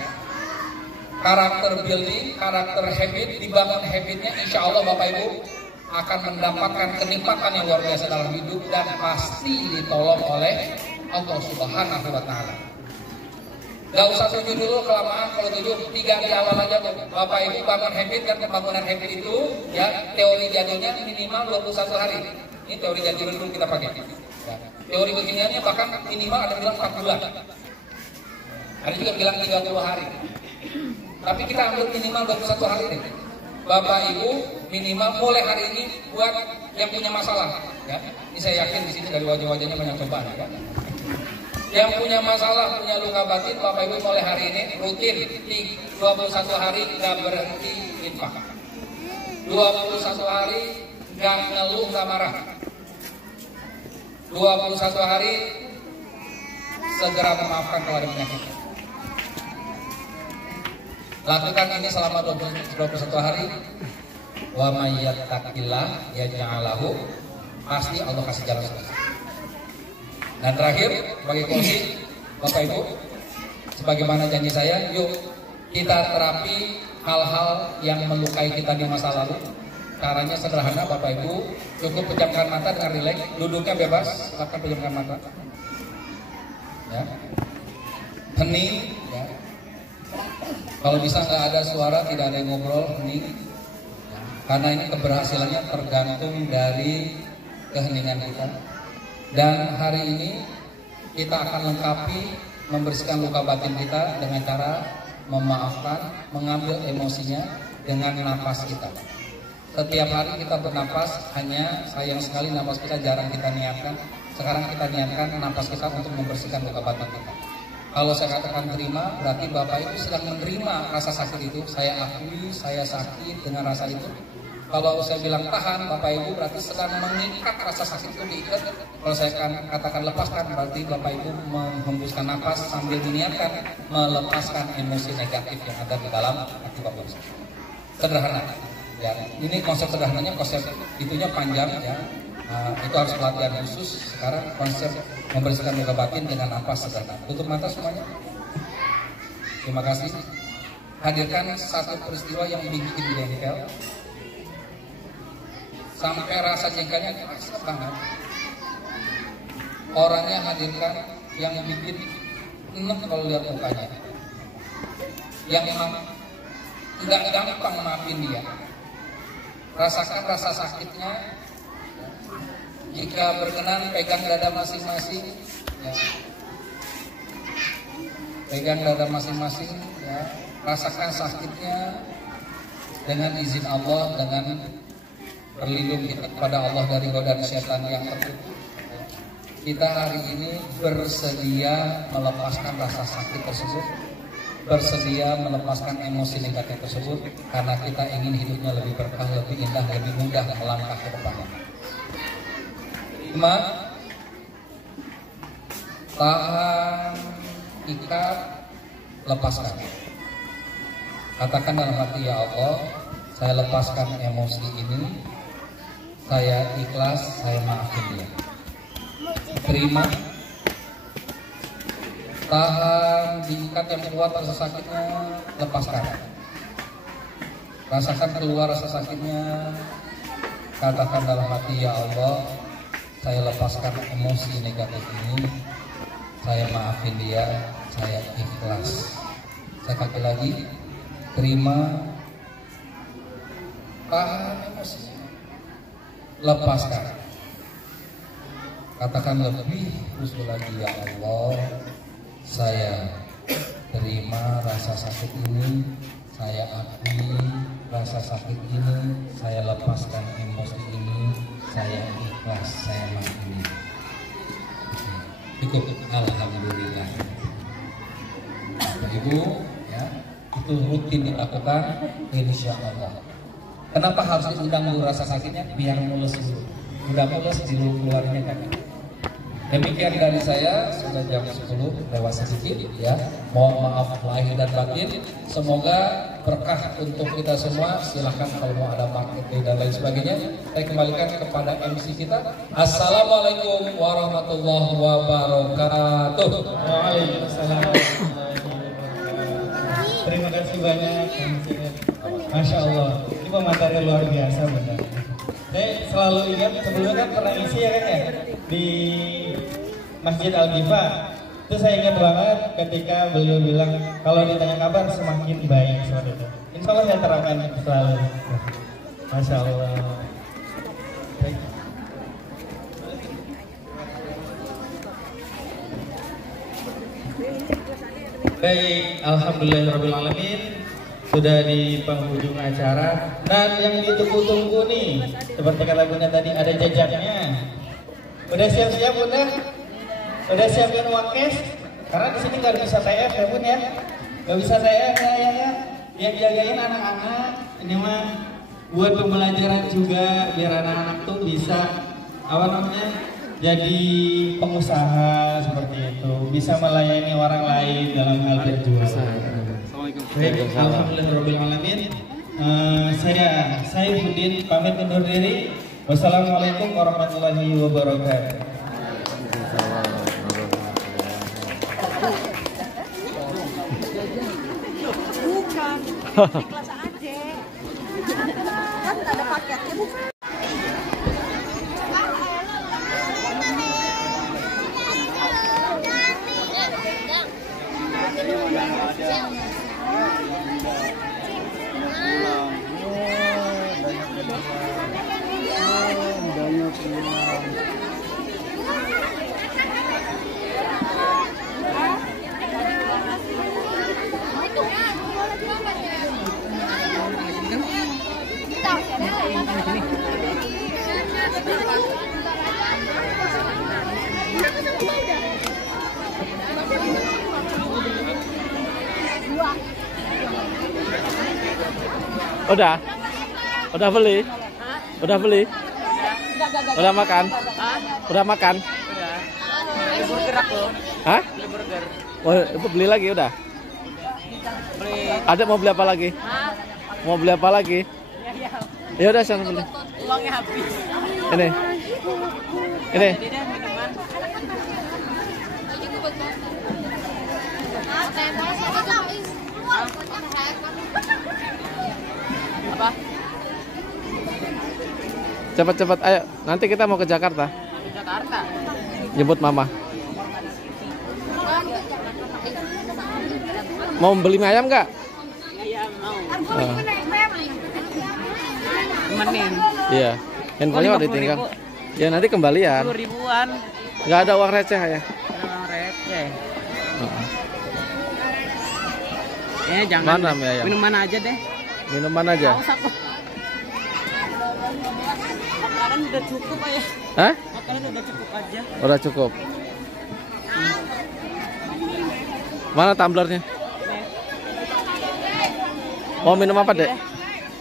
Karakter building, karakter habit, dibangun habitnya, insya Allah Bapak Ibu akan mendapatkan kenikmatan yang luar biasa dalam hidup dan pasti ditolong oleh Allah Subhanahu wa Ta'ala. Gak usah tujuh dulu, kelamaan. Kalau tujuh, 3 di awal aja Bapak Ibu bangun habit. Dan pembangunan habit itu, ya, teori jadinya minimal 21 hari. Ini teori jadi dulu kita pakai, ya. Teori beginiannya bahkan minimal ada bilang 4 bulan, ada juga bilang 30 hari. Tapi kita ambil minimal 21 hari deh. Bapak Ibu minimal mulai hari ini buat yang punya masalah, ya. Ini saya yakin di sini dari wajah-wajahnya banyak cobaan, ya. Yang punya masalah, punya luka batin, Bapak Ibu mulai hari ini rutin 21 hari nggak berhenti infak. 21 hari nggak ngeluh, nggak marah. 21 hari segera memaafkan kalau ada penyakit. Lakukan ini selama 21 hari. Wa may yattaqillah yaj'al lahu, pasti Allah kasih jalan solusi. Dan terakhir, bagi closing, Bapak Ibu, sebagaimana janji saya, yuk kita terapi hal-hal yang melukai kita di masa lalu. Caranya sederhana Bapak Ibu, cukup pejamkan mata dengan rileks, duduknya bebas, silakan pejamkan mata. Ya. Hening, ya. Kalau bisa nggak ada suara, tidak ada yang ngobrol, hening. Ya. Karena ini keberhasilannya tergantung dari keheningan kita. Dan hari ini kita akan lengkapi membersihkan luka batin kita dengan cara memaafkan, mengambil emosinya dengan napas kita. Setiap hari kita bernapas, hanya sayang sekali napas kita jarang kita niatkan. Sekarang kita niatkan napas kita untuk membersihkan luka batin kita. Kalau saya katakan terima, berarti Bapak Ibu sedang menerima rasa sakit itu. Saya akui, saya sakit dengan rasa itu. Kalau saya bilang tahan, Bapak Ibu berarti sedang mengikat rasa sakit itu, diikat. Kalau saya katakan lepaskan, berarti Bapak Ibu menghembuskan napas sambil meniatkan melepaskan emosi negatif yang ada di dalam hati Bapak Ibu. Sederhana. Ya, ini konsep sederhananya, konsep itunya panjang, ya. Itu harus pelatihan khusus. Sekarang konsep membersihkan luka batin dengan napas sederhana. Tutup mata semuanya. Terima kasih. Hadirkan satu peristiwa yang bikin jengkel. Sampai rasa jengkelnya kerasa banget. Orangnya hadirkan yang bikin enak kalau lihat mukanya. Yang memang tidak gampang maafin dia. Rasakan rasa sakitnya. Jika berkenan pegang dada masing-masing, ya. Pegang dada masing-masing, ya. Rasakan sakitnya. dengan izin Allah, dengan berlindung kita kepada Allah dari godaan setan yang terkutuk. Kita hari ini bersedia melepaskan rasa sakit tersebut, bersedia melepaskan emosi negatif tersebut, karena kita ingin hidupnya lebih berkah, lebih indah, lebih mudah melangkah ke depannya. Terima, tahan, ikat, lepaskan. Katakan dalam hati, ya Allah, saya lepaskan emosi ini, saya ikhlas, saya maafin dia. Terima, tahan, diikat yang keluar rasa sakitnya, lepaskan. Rasakan keluar rasa sakitnya, katakan dalam hati, ya Allah, saya lepaskan emosi negatif ini, saya maafin dia, saya ikhlas. Saya kaki lagi, terima, tahan emosi, lepaskan. Katakan lebih khusus lagi, ya Allah, saya terima rasa sakit ini, saya akui rasa sakit ini, saya lepaskan emosi ini, saya ikhlas, saya maafin. Cukup, alhamdulillah. Bapak Ibu, ya, itu rutin dilakukan, insya Allah. Kenapa harus diundang dulu rasa sakitnya? Biar mulus dulu. Udah mulus keluarnya kan. Demikian dari saya, sudah jam 10 lewat sedikit ya. Mohon maaf lahir dan batin. Semoga berkah untuk kita semua. Silahkan kalau mau ada marketing dan lain sebagainya. Saya kembalikan kepada MC kita. Assalamualaikum warahmatullahi wabarakatuh. Waalaikumsalam. Terima kasih banyak. Masya Allah, ini pemateri luar biasa benar. Saya selalu ingat sebelumnya kan pernah isi ya kan ya di Masjid Al-Ghifar. Itu saya ingat banget ketika beliau bilang kalau ditanya kabar semakin baik seperti itu. Insya Allah saya terapkan selalu. Masya Allah. Baik, alhamdulillahirobbilalamin. Sudah di penghujung acara dan yang ditunggu-tunggu nih, seperti kata Bunda tadi ada jajaknya. Udah siap-siap Bunda? Udah siapin uang cash? Karena di sini nggak bisa TF ya Bun ya, nggak bisa TF ya. Yang jagain anak-anak ini mah buat pembelajaran juga biar anak-anak tuh bisa jadi pengusaha seperti itu, bisa melayani orang lain dalam hal berjualan. Alhamdulillahirobbilalamin. Saya Saifuddin pamit undur diri. Wassalamualaikum warahmatullahi wabarakatuh. Bukan. Kelas aja. Kan ada paketnya bukan. Udah beli? Udah beli? Udah makan? Udah makan? Beli burger aku. Hah? Beli burger. Oh, beli lagi udah? Beli. Ada mau beli apa lagi? Mau beli apa lagi? Ya udah sana beli. Uangnya habis. Ini. Ini. Apa? Cepat-cepat ayo, nanti kita mau ke Jakarta. Ke Jakarta. Jemput mama. Mau beli mie ayam nggak? Iya mau. Temenin. Iya. Handphonenya udah ditinggal. Ya nanti kembalian. 10.000-an. Nggak ada uang receh ya? Uang receh. Jangan. Mana mie ayam? Minuman aja deh. Minuman aja. Makanan udah cukup ya. Hah? Makanan udah cukup aja. Udah cukup. Mana tumblernya? Mau minum apa, Dek?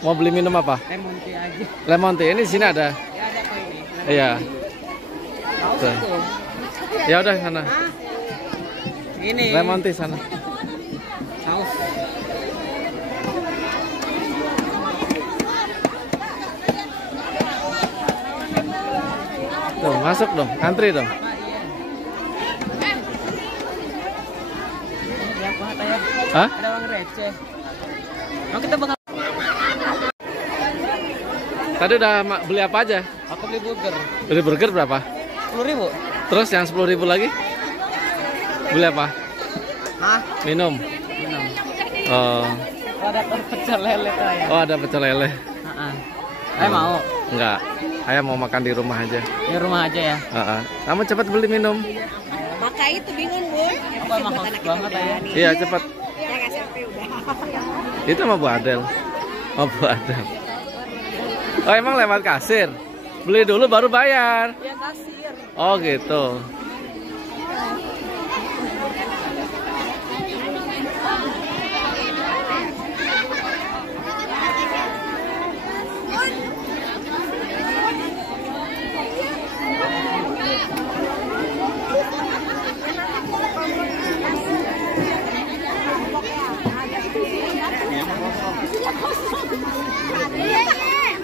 Mau beli minum apa? Lemon tea aja. Lemon tea. Ini di sini ada. Ya ada kok ini. Iya. Tuh. Ya udah sana. Ini. Lemon tea sana. Haus. Tuh, masuk dong. Antri dong. Hah? Ada uang receh. Mau kita bakal. Tadi udah beli apa aja? Aku beli burger. Beli burger berapa? 10.000. Terus yang 10.000 lagi? Beli apa? Hah? Minum. Minum. Oh. Ada pecel lele tuh ya. Oh, ada pecel lele. Ayah mau? Enggak. Ayah mau makan di rumah aja. Di rumah aja ya. Kamu cepat beli minum. Maka itu bingung, Bun. Apa mah haus banget ya? Iya, cepat. Ya nggak SMP udah. Itu sama Bu Adel. Oh, Bu Adel. Oh, emang lewat kasir? Beli dulu baru bayar? Ya kasir. Oh, gitu.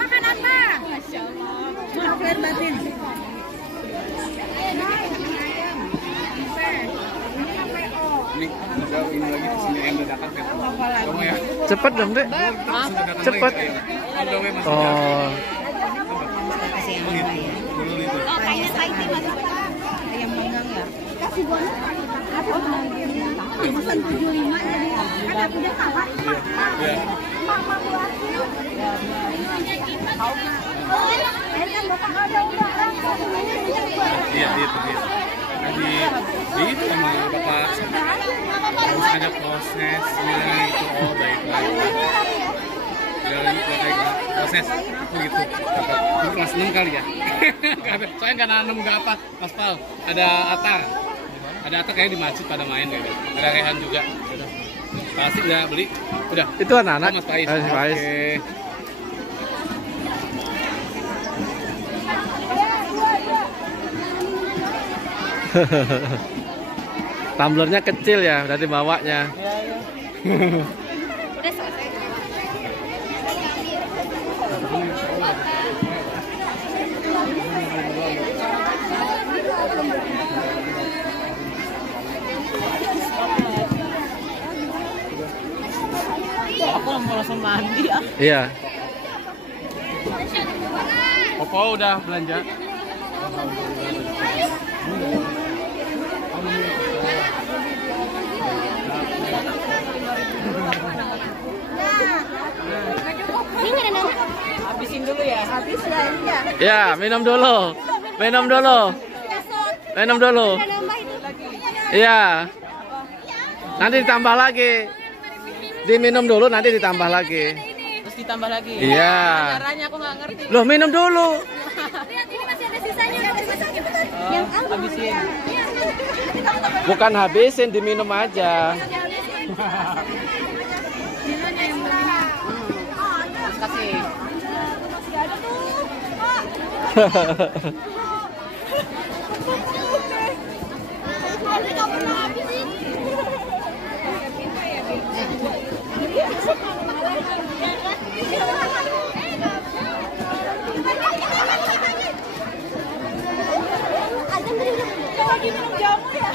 Makan apa? Masya Allah. Batin. Cepet dong, Dek. Cepet. Oh. Kayaknya Saiti masuk ayam panggang ya. Kasih bonus. Pesan 75 jadi ada punya kakak. Mama buatin. Iya itu dia. Tadi itu sama bapak harus ada prosesnya itu. Oh baiklah. Dari proses begitu. Ini kelas 6 kali ya. Soalnya nggak nanam nggak apa, Mas Pal. Ada atar. Ada atar kayak di masjid pada main gitu. Ada Rehan juga. Pasti udah beli. Udah. Itu anak-anak. Mas Faiz. Mas Faiz. Oke. Tumblernya kecil ya, udah dibawanya. Udah selesai. Aku mau langsung mandi ya. Iya. Opo udah belanja. Habisin dulu ya. Habis ya ini ya. Ya, minum dulu. Minum dulu. Minum dulu. Iya. Nanti ditambah lagi. Diminum dulu nanti ditambah lagi. Terus ditambah lagi. Iya. Caranya aku nggak ngerti. Loh, minum dulu. Lihat ini masih ada sisanya, ada sisanya. Yang habisin. Bukan habisin, diminum aja. Terus kasih. Masih ada tuh. Nggak pernah habis sih. Lagi minum jamu ya.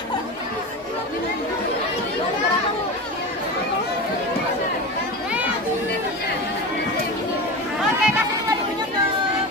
Oke, kasih lagi minum dong.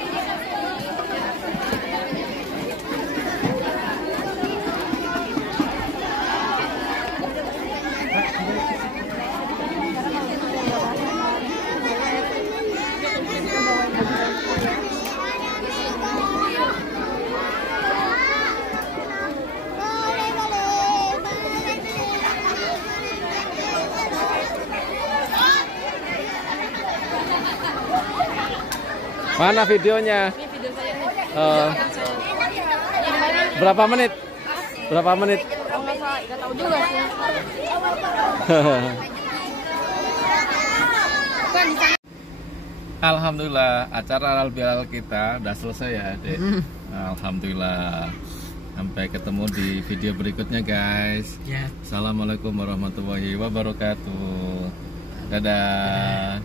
Mana videonya? Ini video saya nih. Oh. Berapa menit? Berapa menit? Oh, nggak tahu juga sih. Alhamdulillah, acara halal bihalal kita udah selesai ya, Dek. Alhamdulillah. Sampai ketemu di video berikutnya, guys. Ya. Assalamualaikum warahmatullahi wabarakatuh. Dadah.